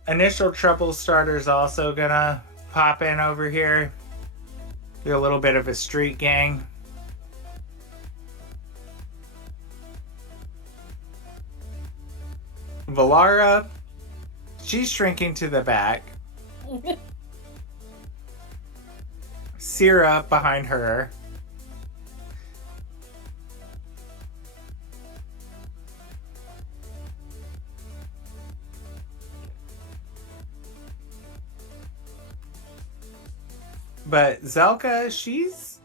Initial trouble starter's also gonna pop in over here. Do a little bit of a street gang. Valara, she's shrinking to the back. Syrah behind her. But Zelka, she's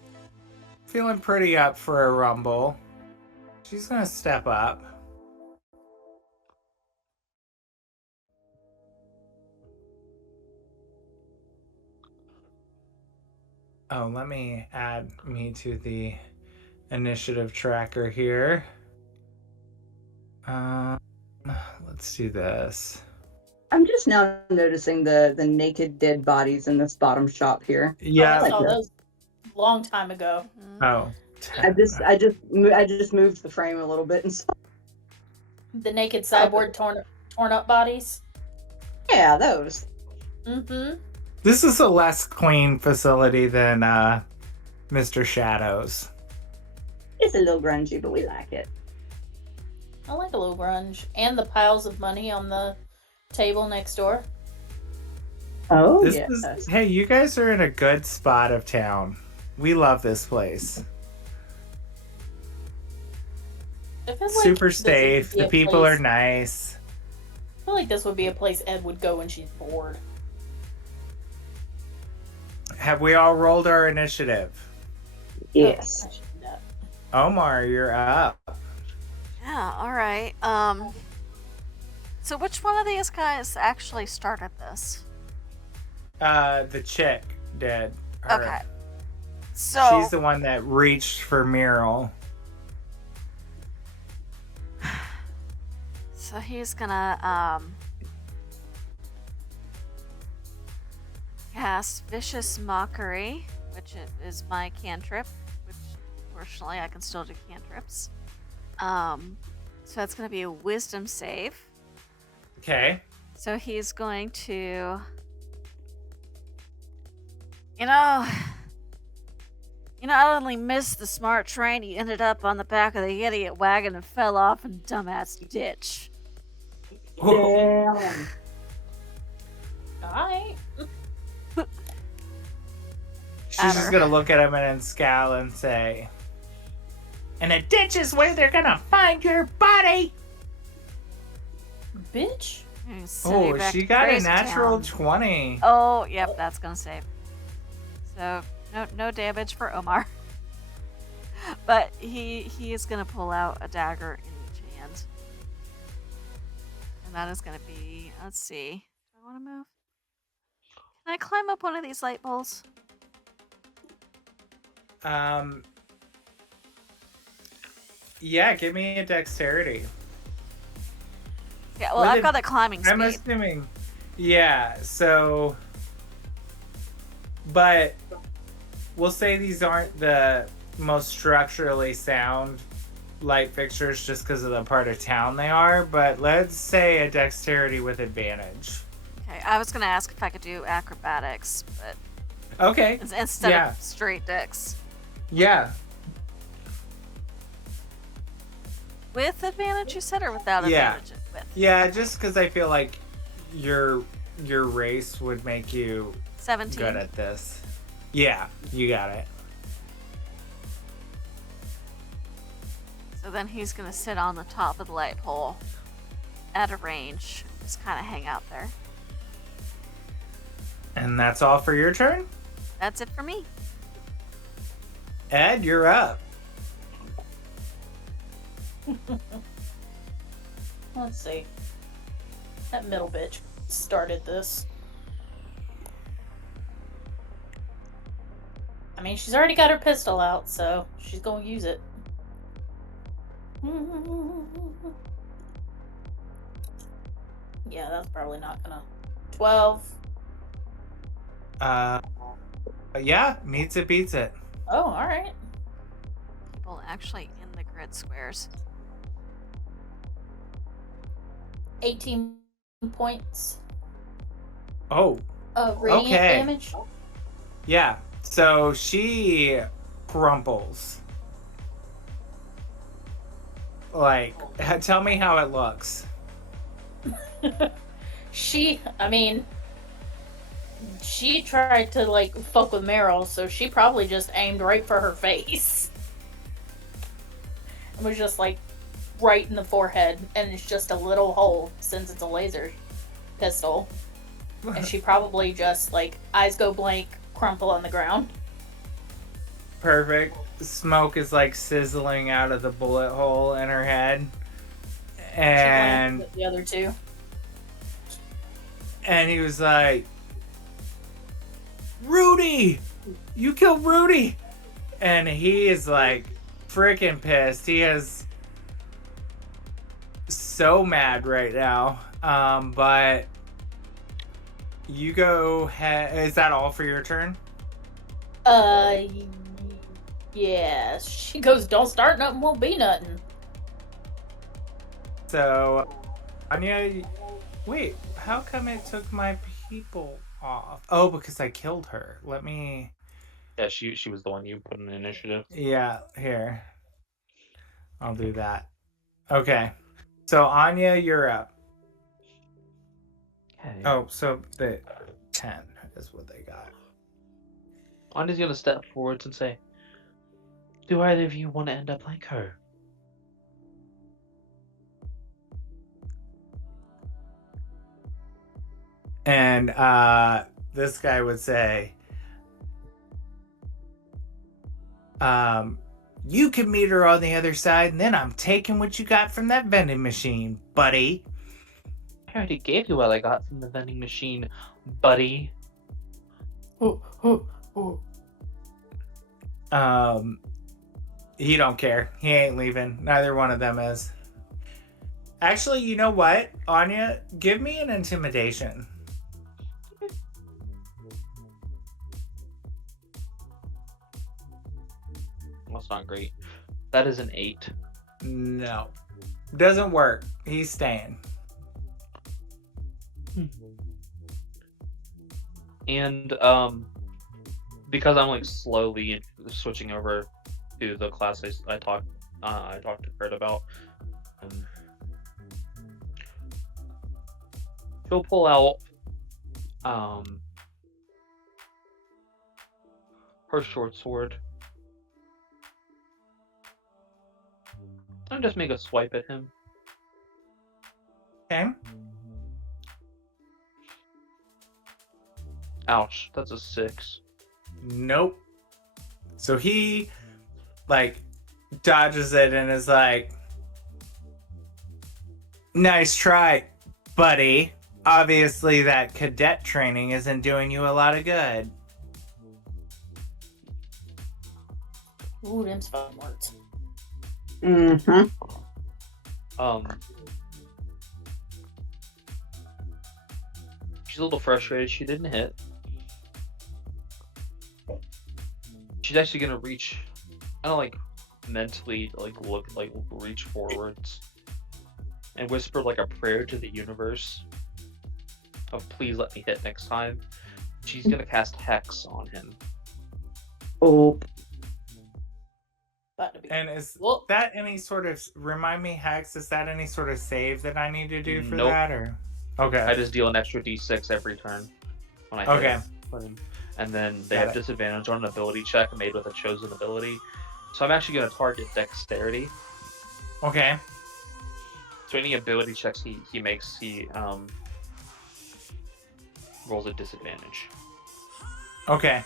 feeling pretty up for a rumble. She's gonna step up. Oh, let me add me to the initiative tracker here. Let's do this. I'm just now noticing the naked dead bodies in this bottom shop here. Yeah. I saw those long time ago. Oh. I just moved the frame a little bit and saw. The naked cyborg torn up bodies. Yeah, those. Mm-hmm. This is a less clean facility than Mr. Shadows. It's a little grungy, but we like it. I like a little grunge. And the piles of money on the table next door. Oh, Hey, you guys are in a good spot of town. We love this place. It feels like Super this would safe. be The a people place- are nice. I feel like this would be a place Ed would go when she's bored. Have we all rolled our initiative? Yes. I should do that. Omar, you're up. Yeah, alright. So which one of these guys actually started this? The chick did. Her. Okay. So She's the one that reached for Meryl. So he's gonna cast Vicious Mockery, which is my cantrip, which fortunately I can still do cantrips. So that's gonna be a Wisdom save. Okay. So he's going to, I only missed the smart train. He ended up on the back of the idiot wagon and fell off in dumbass ditch. Damn. Alright. She's just gonna look at him and then scowl and say, "And a ditch is where they're gonna find your body." Bitch. Oh, she got a Crazy natural Town. 20. Oh, yep, that's gonna save. So no damage for Omar. But he is gonna pull out a dagger in each hand. And that is gonna be, let's see. Do I wanna move? Can I climb up one of these light poles? Yeah, give me a dexterity. Yeah, well, With I've it- got a climbing speed. I'm assuming. Yeah, so. But we'll say these aren't the most structurally sound light fixtures just because of the part of town they are, but let's say a dexterity with advantage. Okay, I was gonna ask if I could do acrobatics, but Okay. instead Yeah. of straight dex. Yeah. With advantage, you said, or without Yeah. advantage? With. Yeah, just because I feel like your race would make you 17. good at this. Yeah, you got it. So then he's gonna sit on the top of the light pole at a range. Just kind of hang out there. And that's all for your turn? That's it for me. Ed, you're up. Let's see. That middle bitch started this. I mean, she's already got her pistol out, so she's gonna use it. Yeah, that's probably not gonna. 12. Yeah, meets it, beats it. Oh, alright. People actually in the grid squares. 18 points Oh, of radiant Okay. damage. yeah. So she crumples. Like, tell me how it looks. She tried to, like, fuck with Meryl, so she probably just aimed right for her face. It was just, like, right in the forehead, and it's just a little hole since it's a laser pistol. And she probably just, like, eyes go blank, crumple on the ground. Perfect. Smoke is like sizzling out of the bullet hole in her head. She And glanced at the other two. and he was like, Rudy! You killed Rudy! And he is like freaking pissed. He is so mad right now. But you go ahead. Is that all for your turn? Yeah. She goes, don't start nothing, won't be nothing. So, Anya, wait, how come it took my people off? Oh, because I killed her. Let me. Yeah, she was the one you put in the initiative. Yeah, here. I'll do that. Okay. So, Anya, you're up. Okay. Oh, so the 10 is what they got. Anya's gonna step forwards and say, "Do either of you want to end up like her?" And this guy would say, you can meet her on the other side, and then I'm taking what you got from that vending machine, buddy. I already gave you what I got from the vending machine, buddy. He don't care. He ain't leaving. Neither one of them is. Actually, you know what, Anya? Give me an intimidation. That's not great. That is an 8. No. Doesn't work. He's staying. And because I'm like slowly switching over to the class I talked to Curt about, she'll pull out her short sword and just make a swipe at him. Okay. Ouch, that's a 6. Nope. So he, like, dodges it and is like, nice try, buddy. Obviously, that cadet training isn't doing you a lot of good. Ooh, them's fun words. Mm-hmm. She's a little frustrated. She didn't hit. She's actually gonna reach, kind of like mentally reach forwards and whisper like a prayer to the universe of please let me hit next time. She's gonna cast Hex on him. Oh, About to be. And is Well, that any sort of, remind me, Hex, is that any sort of save that I need to do for Nope. that, or? Okay. I just deal an extra d6 every turn when I hit him. And then they Got have it. disadvantage on an ability check made with a chosen ability. So I'm actually going to target Dexterity. Okay. So any ability checks he makes, he rolls a disadvantage. Okay.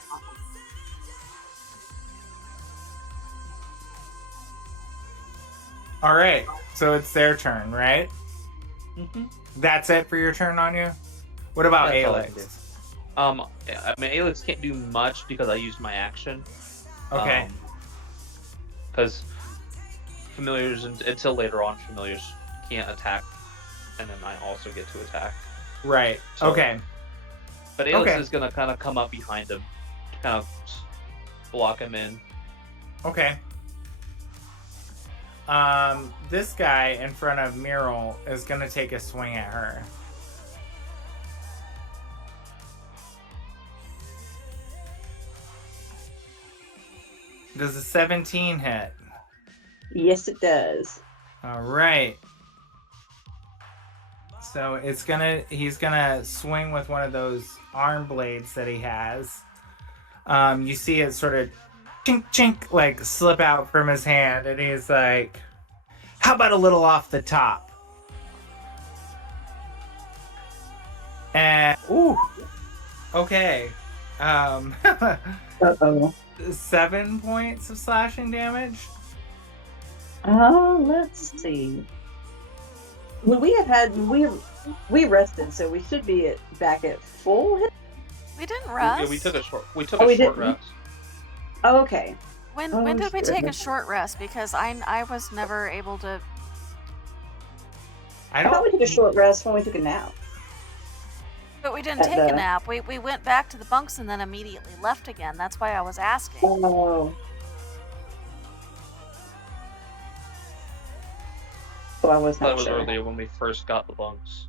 All right. So it's their turn, right? Mm-hmm. That's it for your turn on you? What about That's all I can Alex? I mean, Alex can't do much because I used my action. Okay. Because familiars, until later on, familiars can't attack, and then I also get to attack. Right. So- Okay. But Alex Okay. is going to kind of come up behind him, kind of block him in. Okay. This guy in front of Meryl is gonna take a swing at her. Does a 17 hit? yes, it does. All right. So he's gonna swing with one of those arm blades that he has. You see it sort of chink chink like slip out from his hand, and he's like, "How about a little off the top?" And ooh, okay. Uh-oh. 7 points of slashing damage. Let's see. Well, we rested, so we should be back at full hit. We didn't rest. Yeah, we took a short we short didn't? rest. Oh, okay. When Oh, did we take a shit. short rest? Because I was never able to. I thought we took a short rest when we took a nap. But we didn't At take a the- nap. We went back to the bunks and then immediately left again. That's why I was asking. Oh. So I was That not was sure. earlier when we first got the bunks.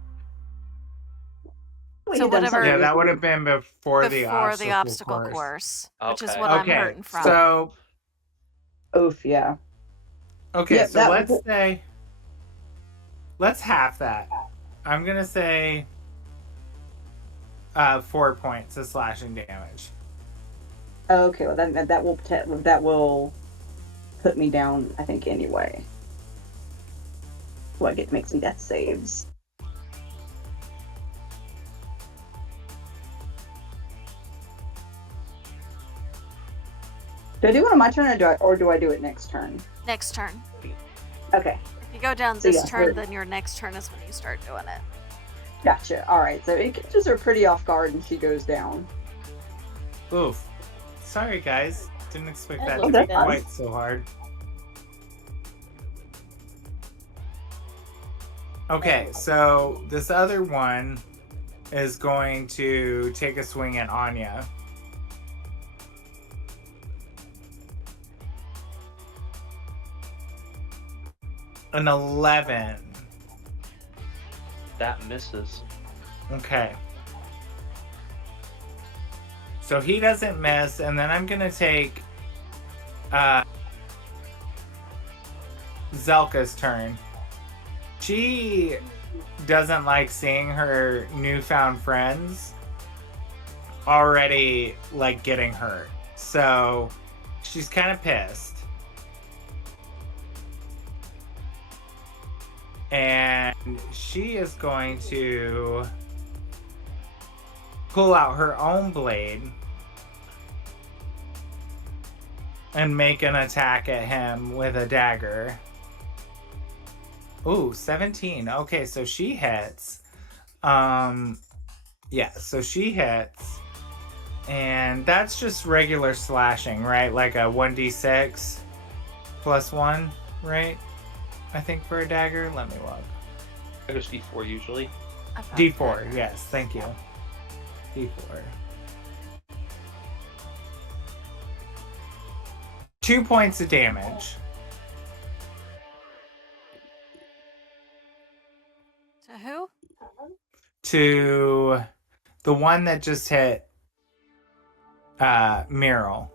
We So had done whatever- something Yeah, that with- would have been before the obstacle course. course, which is Okay. what I'm Okay, hurting from. so Oof, yeah. okay, Yep, so that let's was- say let's half that. I'm gonna say 4 points of slashing damage. Okay, well that will put me down, I think, anyway. Well, I get to make some death saves. Do I do it on my turn, or do I do it next turn? Next turn. Okay, If you go down So, this yeah, turn, we're- then your next turn is when you start doing it. gotcha. All right, so it catches her pretty off guard, and she goes down. Oof. Sorry, guys. Didn't expect That that to looks be bad. quite so hard. Okay, so this other one is going to take a swing at Anya. An 11. That misses. Okay. So he doesn't miss, and then I'm gonna take Zelka's turn. She doesn't like seeing her newfound friends already like getting hurt. So she's kind of pissed. And she is going to pull out her own blade and make an attack at him with a dagger. Ooh, 17. Okay, so she hits. Yeah, so she hits. And that's just regular slashing, right? Like a 1d6 plus 1, right? I think for a dagger. Let me look. I guess D4 usually. I've got D4, that. yes, thank you. D4. 2 points of damage. to the one that just hit Meryl.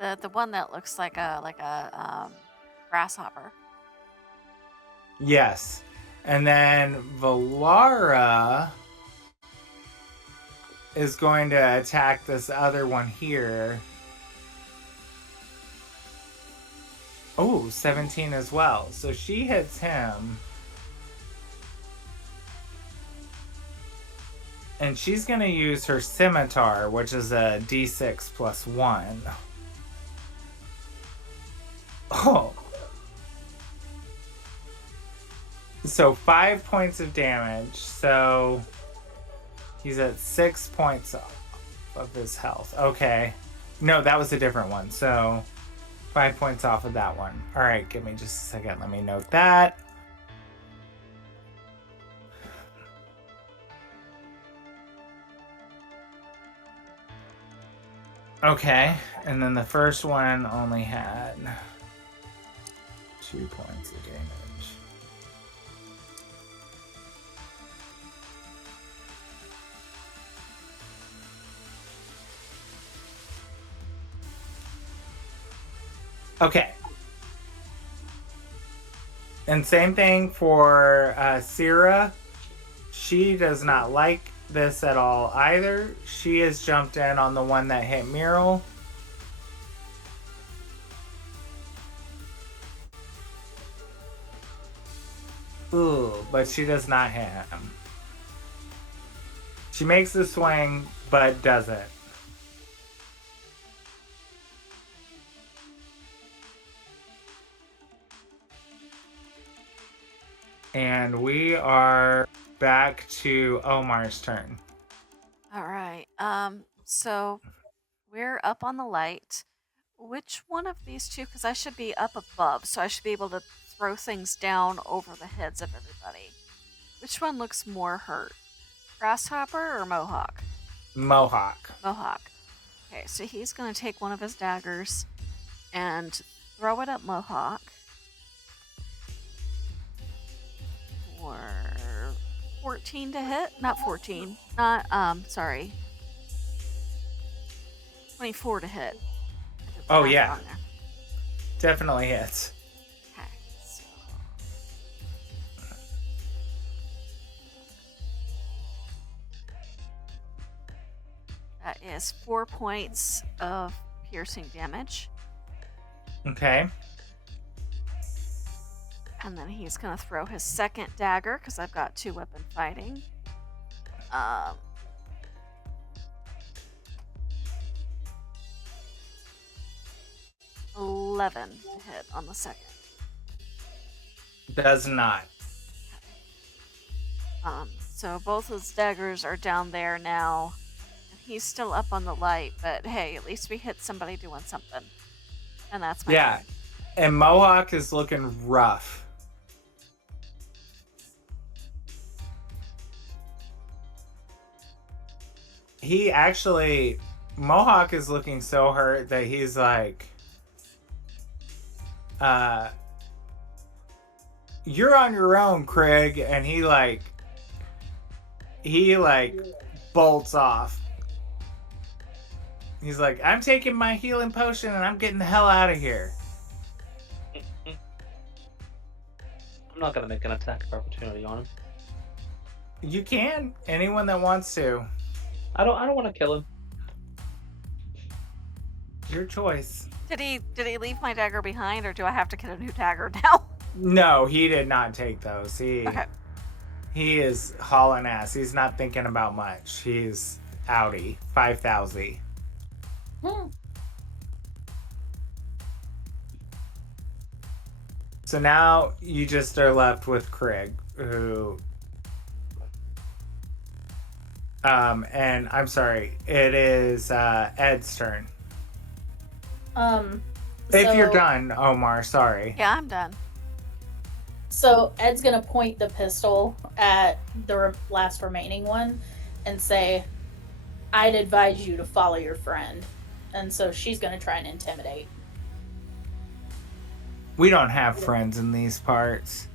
Okay. The one that looks like a grasshopper. Yes. And then Valara is going to attack this other one here. Oh, 17 as well. So she hits him. And she's going to use her scimitar, which is a d6 plus 1. Oh. So 5 points of damage. So he's at 6 points of his health. Okay. No, that was a different one. So 5 points off of that one. All right, give me just a second. Let me note that. Okay, and then the first one only had 2 points of damage. Okay. And same thing for Syrah. She does not like this at all either. She has jumped in on the one that hit Meryl. Ooh, but she does not hit him. She makes the swing, but doesn't. And we are back to Omar's turn. All right. So we're up on the light. Which one of these two? Because I should be up above, so I should be able to throw things down over the heads of everybody. Which one looks more hurt? Grasshopper or Mohawk? Mohawk. Mohawk. Okay, so he's going to take one of his daggers and throw it at Mohawk. For 14 to hit? Not 14. Sorry. 24 to hit. Oh, yeah. Definitely hits. Okay, so... That is 4 points of piercing damage. Okay. And then he's going to throw his second dagger, because I've got 2-weapon fighting. 11 to hit on the second. Does not. So both his daggers are down there now. And he's still up on the light, but hey, at least we hit somebody doing something. And that's my turn. And Mohawk is looking rough. Mohawk is looking so hurt that he's like, you're on your own, Craig. And he bolts off. He's like, I'm taking my healing potion and I'm getting the hell out of here. I'm not gonna make an attack of opportunity on him. You can. Anyone that wants to. I don't want to kill him. Your choice. Did he leave my dagger behind, or do I have to get a new dagger now? No, he did not take those. Okay. He is hauling ass. He's not thinking about much. He's outie. 5,000. So now you just are left with Craig, who... and I'm sorry, it is Ed's turn. If you're done, Omar, sorry. Yeah, I'm done. So Ed's gonna point the pistol at the last remaining one and say, I'd advise you to follow your friend. And so she's gonna try and intimidate. We don't have friends in these parts.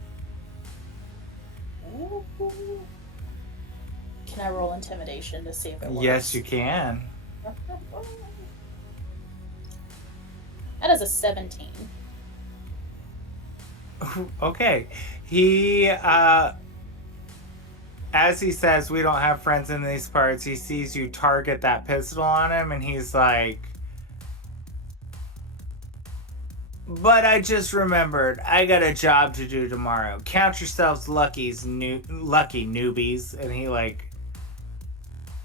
Can I roll intimidation to see if it works? Yes, you can. That is a 17. Okay. He, as he says, we don't have friends in these parts, he sees you target that pistol on him, and he's like, but I just remembered, I got a job to do tomorrow. Count yourselves lucky newbies. And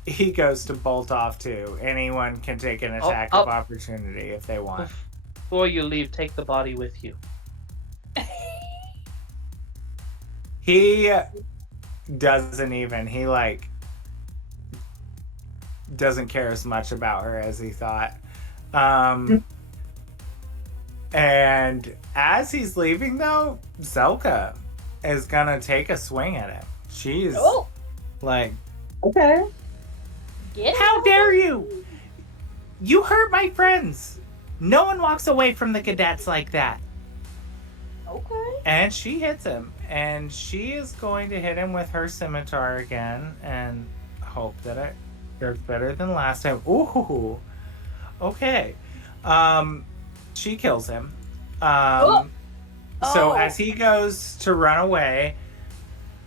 he goes to bolt off too. Anyone can take an attack of opportunity if they want. Before you leave, take the body with you. He doesn't even. He doesn't care as much about her as he thought. And as he's leaving, though, Zelka is gonna take a swing at him. She's like, Okay. how dare you? You hurt my friends. No one walks away from the cadets like that. Okay. And she hits him. And she is going to hit him with her scimitar again and hope that it does better than last time. Ooh. Okay. She kills him. So as he goes to run away,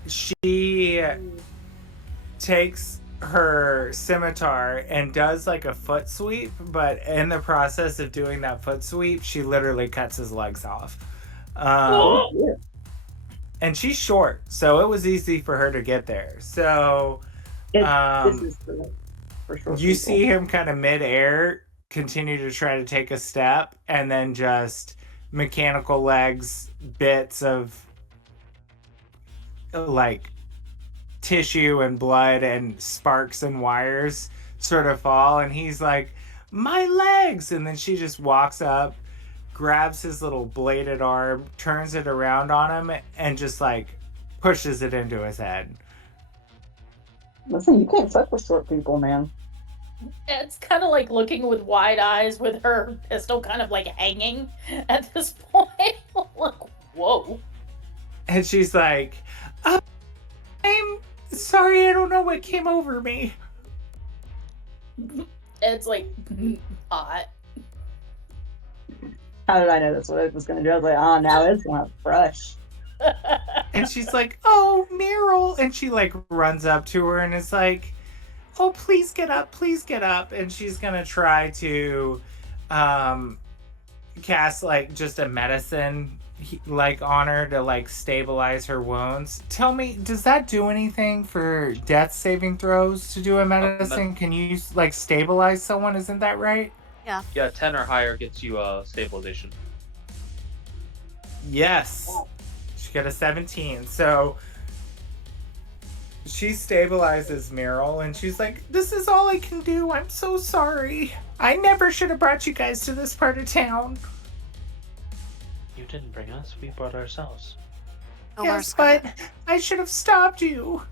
she takes her scimitar and does like a foot sweep, but in the process of doing that foot sweep, she literally cuts his legs off. And she's short, so it was easy for her to get there. So This is for sure. you see him kind of mid-air continue to try to take a step, and then just mechanical legs, bits of like tissue and blood and sparks and wires sort of fall, and he's like, my legs! And then she just walks up, grabs his little bladed arm, turns it around on him, and just like pushes it into his head. Listen, you can't fuck with short people, man. It's kind of like looking with wide eyes with her pistol kind of like hanging at this point. Like, whoa. And she's like, I'm sorry, I don't know what came over me. It's like hot. How did I know that's what I was going to do? I was like, oh, now it's not fresh. And she's like, oh, Meryl. And she like runs up to her and is like, oh, please get up, please get up. And she's going to try to cast like just a medicine like on her to like stabilize her wounds. Tell me, does that do anything for death saving throws to do a medicine? Can you like stabilize someone? Isn't that right? Yeah, 10 or higher gets you stabilization. Yes. She got a 17. So she stabilizes Meryl and she's like, this is all I can do. I'm so sorry. I never should have brought you guys to this part of town. You didn't bring us, we brought ourselves. Yes, but I should have stopped you.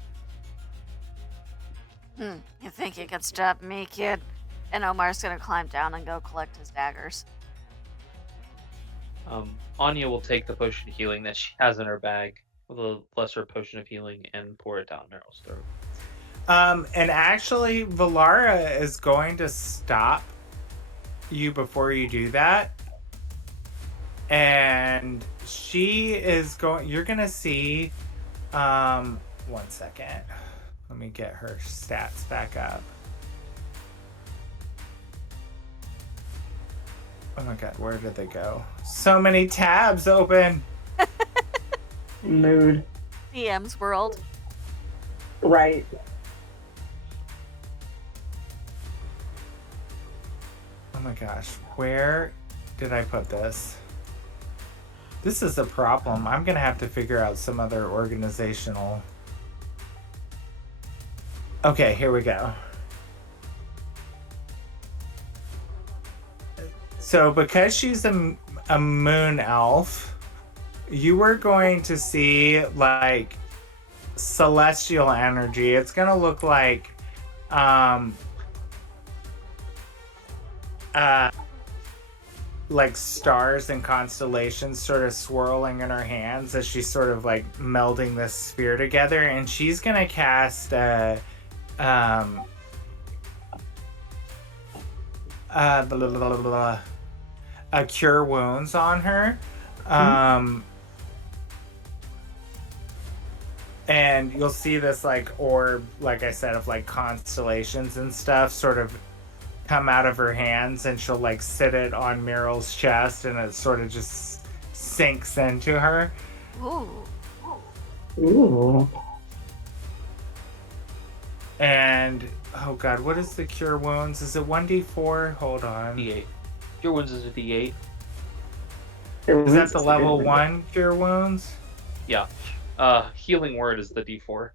You think you could stop me, kid? And Omar's gonna climb down and go collect his daggers. Anya will take the potion of healing that she has in her bag with a lesser potion of healing and pour it down Meryl's throat. And actually, Valara is going to stop you before you do that. And she is going, you're going to see, 1 second. Let me get her stats back up. Oh my god, where did they go? So many tabs open. Mood. DM's world. Right. Oh my gosh, where did I put this? This is a problem. I'm gonna have to figure out some other organizational. Okay, here we go. So because she's a moon elf, you were going to see like celestial energy. It's gonna look like like stars and constellations sort of swirling in her hands as she's sort of like melding this sphere together, and she's gonna cast blah, blah, blah, blah, blah, a cure wounds on her. And you'll see this like orb, like I said, of like constellations and stuff sort of come out of her hands, and she'll like sit it on Meryl's chest, and it sort of just sinks into her. Ooh. Ooh. And oh god, what is the cure wounds? Is it 1d4? Hold on. D8. Cure wounds is a D8. Is that the level 1 cure wounds? Yeah. Healing word is the D4.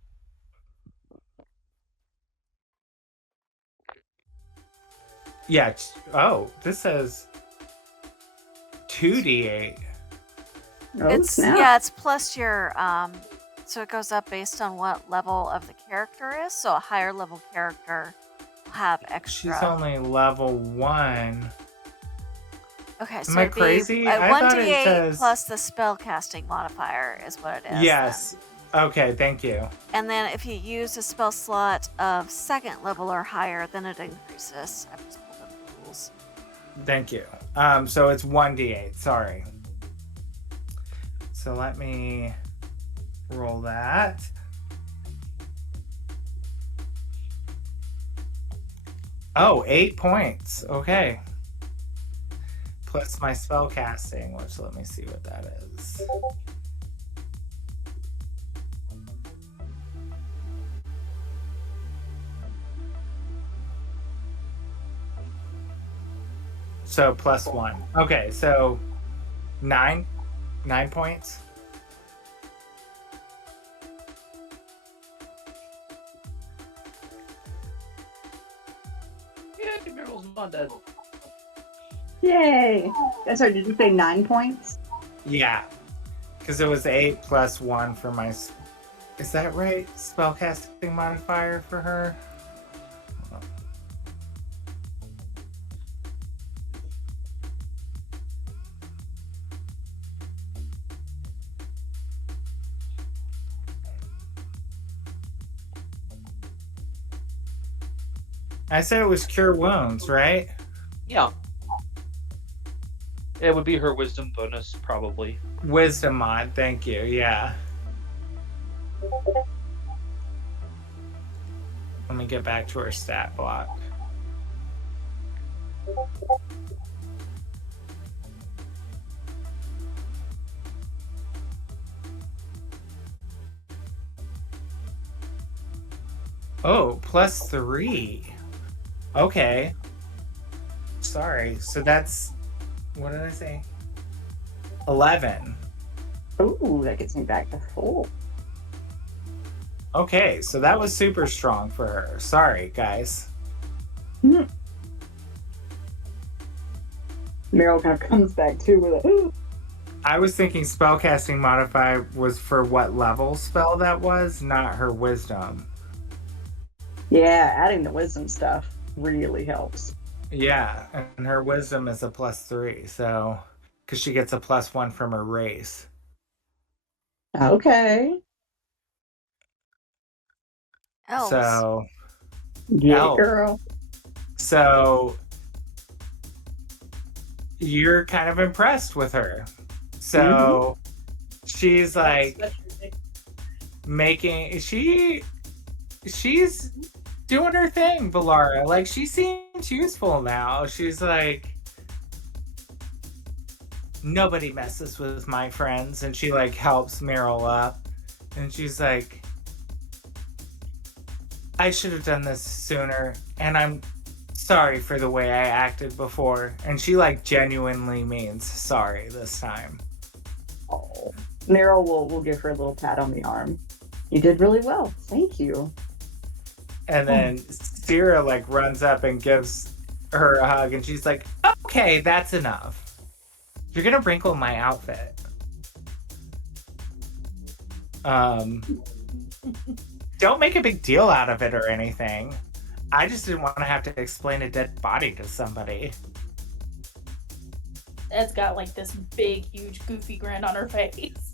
Yeah. Oh, this says 2d8. Oh, It's snap. yeah, it's plus your so it goes up based on what level of the character is. So a higher level character will have extra. She's only level 1. Okay, so Am I it'd be crazy? I thought it 1d8 says- plus the spell casting modifier is what it is. Yes. Okay, thank you. And then if you use a spell slot of 2nd level or higher, then it increases. I've just pulled up the rules. Thank you. So it's 1d8. Sorry. So let me roll that. Oh, 8 points. Okay. Plus my spell casting, which let me see what that is. So plus 1. Okay, so 9 points. Yeah, Meryl's not dead. Yay! Sorry, did you say 9 points? Yeah, because it was 8 plus 1 for my. Is that right? Spellcasting modifier for her. Hold on. I said it was cure wounds, right? Yeah. It would be her wisdom bonus, probably. Wisdom mod, thank you. Yeah. Let me get back to her stat block. Oh, plus 3. Okay. Sorry. So that's, what did I say? 11. Ooh, that gets me back to full. Okay, so that was super strong for her. Sorry, guys. Meryl kind of comes back too with a. I was thinking spellcasting modifier was for what level spell that was, not her wisdom. Yeah, adding the wisdom stuff really helps. Yeah, and her wisdom is a plus 3, so because she gets a plus 1 from her race. Okay. Elves. So, Yeah, Elf. girl. so you're kind of impressed with her. So she's like making she's doing her thing, Valara. Like she seems useful now. She's like, nobody messes with my friends, and she like helps Meryl up, and she's like, I should have done this sooner, and I'm sorry for the way I acted before. And she like genuinely means sorry this time. Oh. Meryl will give her a little pat on the arm. You did really well. Thank you. And then Sierra like runs up and gives her a hug, and she's like, okay, that's enough. You're gonna wrinkle my outfit. Don't make a big deal out of it or anything. I just didn't want to have to explain a dead body to somebody. Ed's got like this big, huge, goofy grin on her face.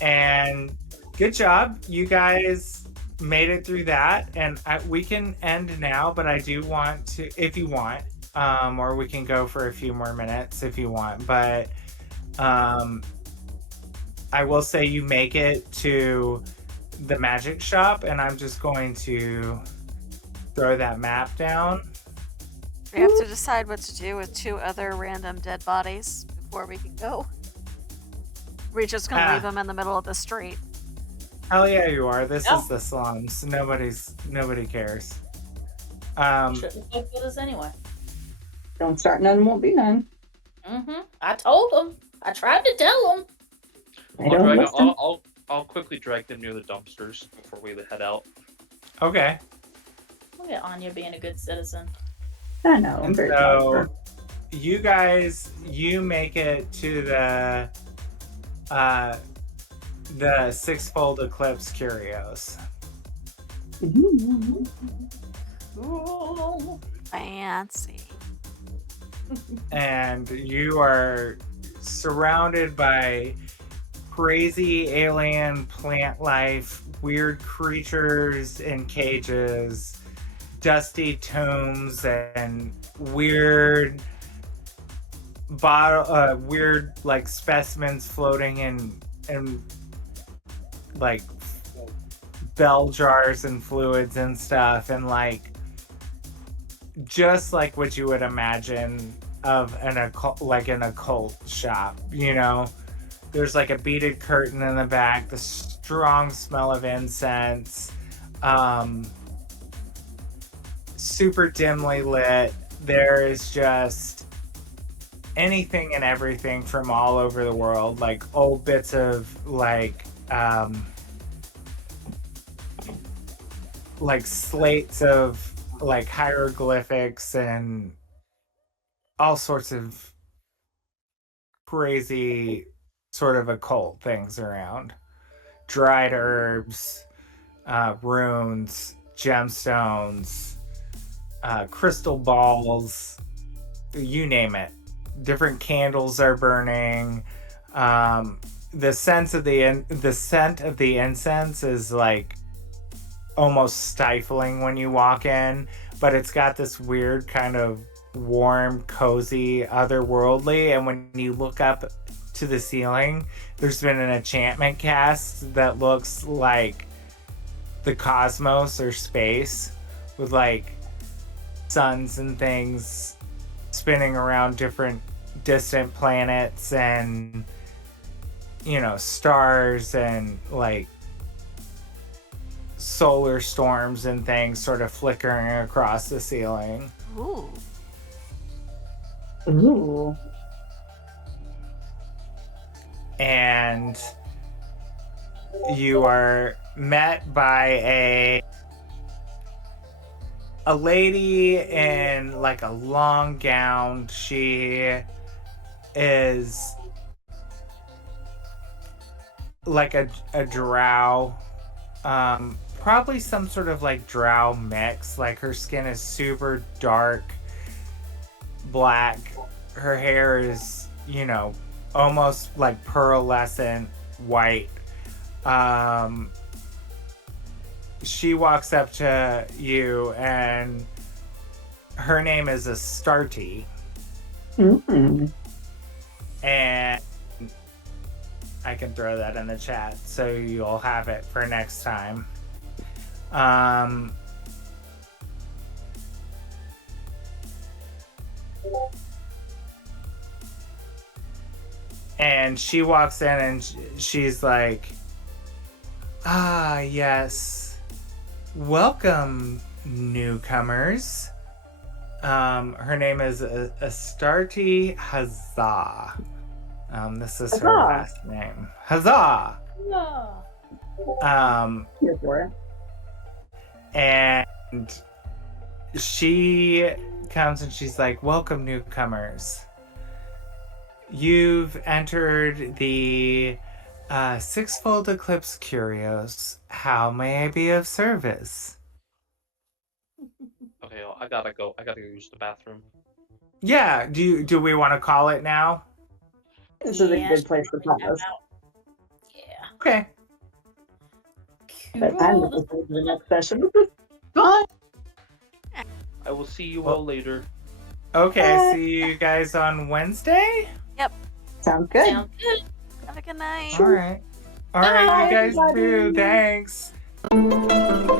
And good job. You guys made it through that. And we can end now, but I do want to, if you want, or we can go for a few more minutes if you want. But I will say you make it to the magic shop, and I'm just going to throw that map down. We have to decide what to do with 2 other random dead bodies before we can go. We're just gonna leave them in the middle of the street. Hell yeah, you are. This Yep. is the slums. Nobody cares. Shouldn't fuck with us anyway. Don't start none, won't be none. I told them. I tried to tell them. I don't listen. I'll quickly drag them near the dumpsters before we head out. Okay. Look at Anya being a good citizen. I know. I'm And very proud of her. you guys, you make it to the sixfold eclipse curios. Mhm. Ooh. Fancy. And you are surrounded by crazy alien plant life, weird creatures in cages, dusty tombs, and weird like specimens floating in like bell jars and fluids and stuff, and like just like what you would imagine of an occult shop, you know. There's like a beaded curtain in the back, the strong smell of incense, super dimly lit. There is just anything and everything from all over the world, like old bits of like slates of like hieroglyphics and all sorts of crazy sort of occult things around. Dried herbs, runes, gemstones, crystal balls, you name it. Different candles are burning. The scent of the incense is like almost stifling when you walk in, but it's got this weird kind of warm, cozy, otherworldly. And when you look up to the ceiling, there's been an enchantment cast that looks like the cosmos or space, with like suns and things spinning around different distant planets, and you know, stars and like solar storms and things sort of flickering across the ceiling. Ooh. Ooh. And you are met by a lady in like a long gown. She is like a drow, probably some sort of like drow mix. Like her skin is super dark black, her hair is, you know, almost like pearlescent white. She walks up to you, and her name is Astarte. Mm-hmm. And I can throw that in the chat so you'll have it for next time. And she walks in and she's like, "Ah, yes. Welcome, newcomers." Her name is Astarte Huzzah. This is her Huzzah. last name. Huzzah! Yeah. Here for it. And she comes and she's like, "Welcome, newcomers. You've entered the Sixfold Eclipse Curios. How may I be of service?" Okay, I gotta go. I gotta go use the bathroom. Yeah. Do we want to call it now? This is a Yeah, good place to probably pause. have out. Yeah. Okay. But I'm Cool. looking forward to the next session. This is fun. I will see you Well- all later. Okay. See you guys on Wednesday. Sounds good. Sounds good. Have a good night. All right. All right, Bye, you guys everybody. too. Thanks.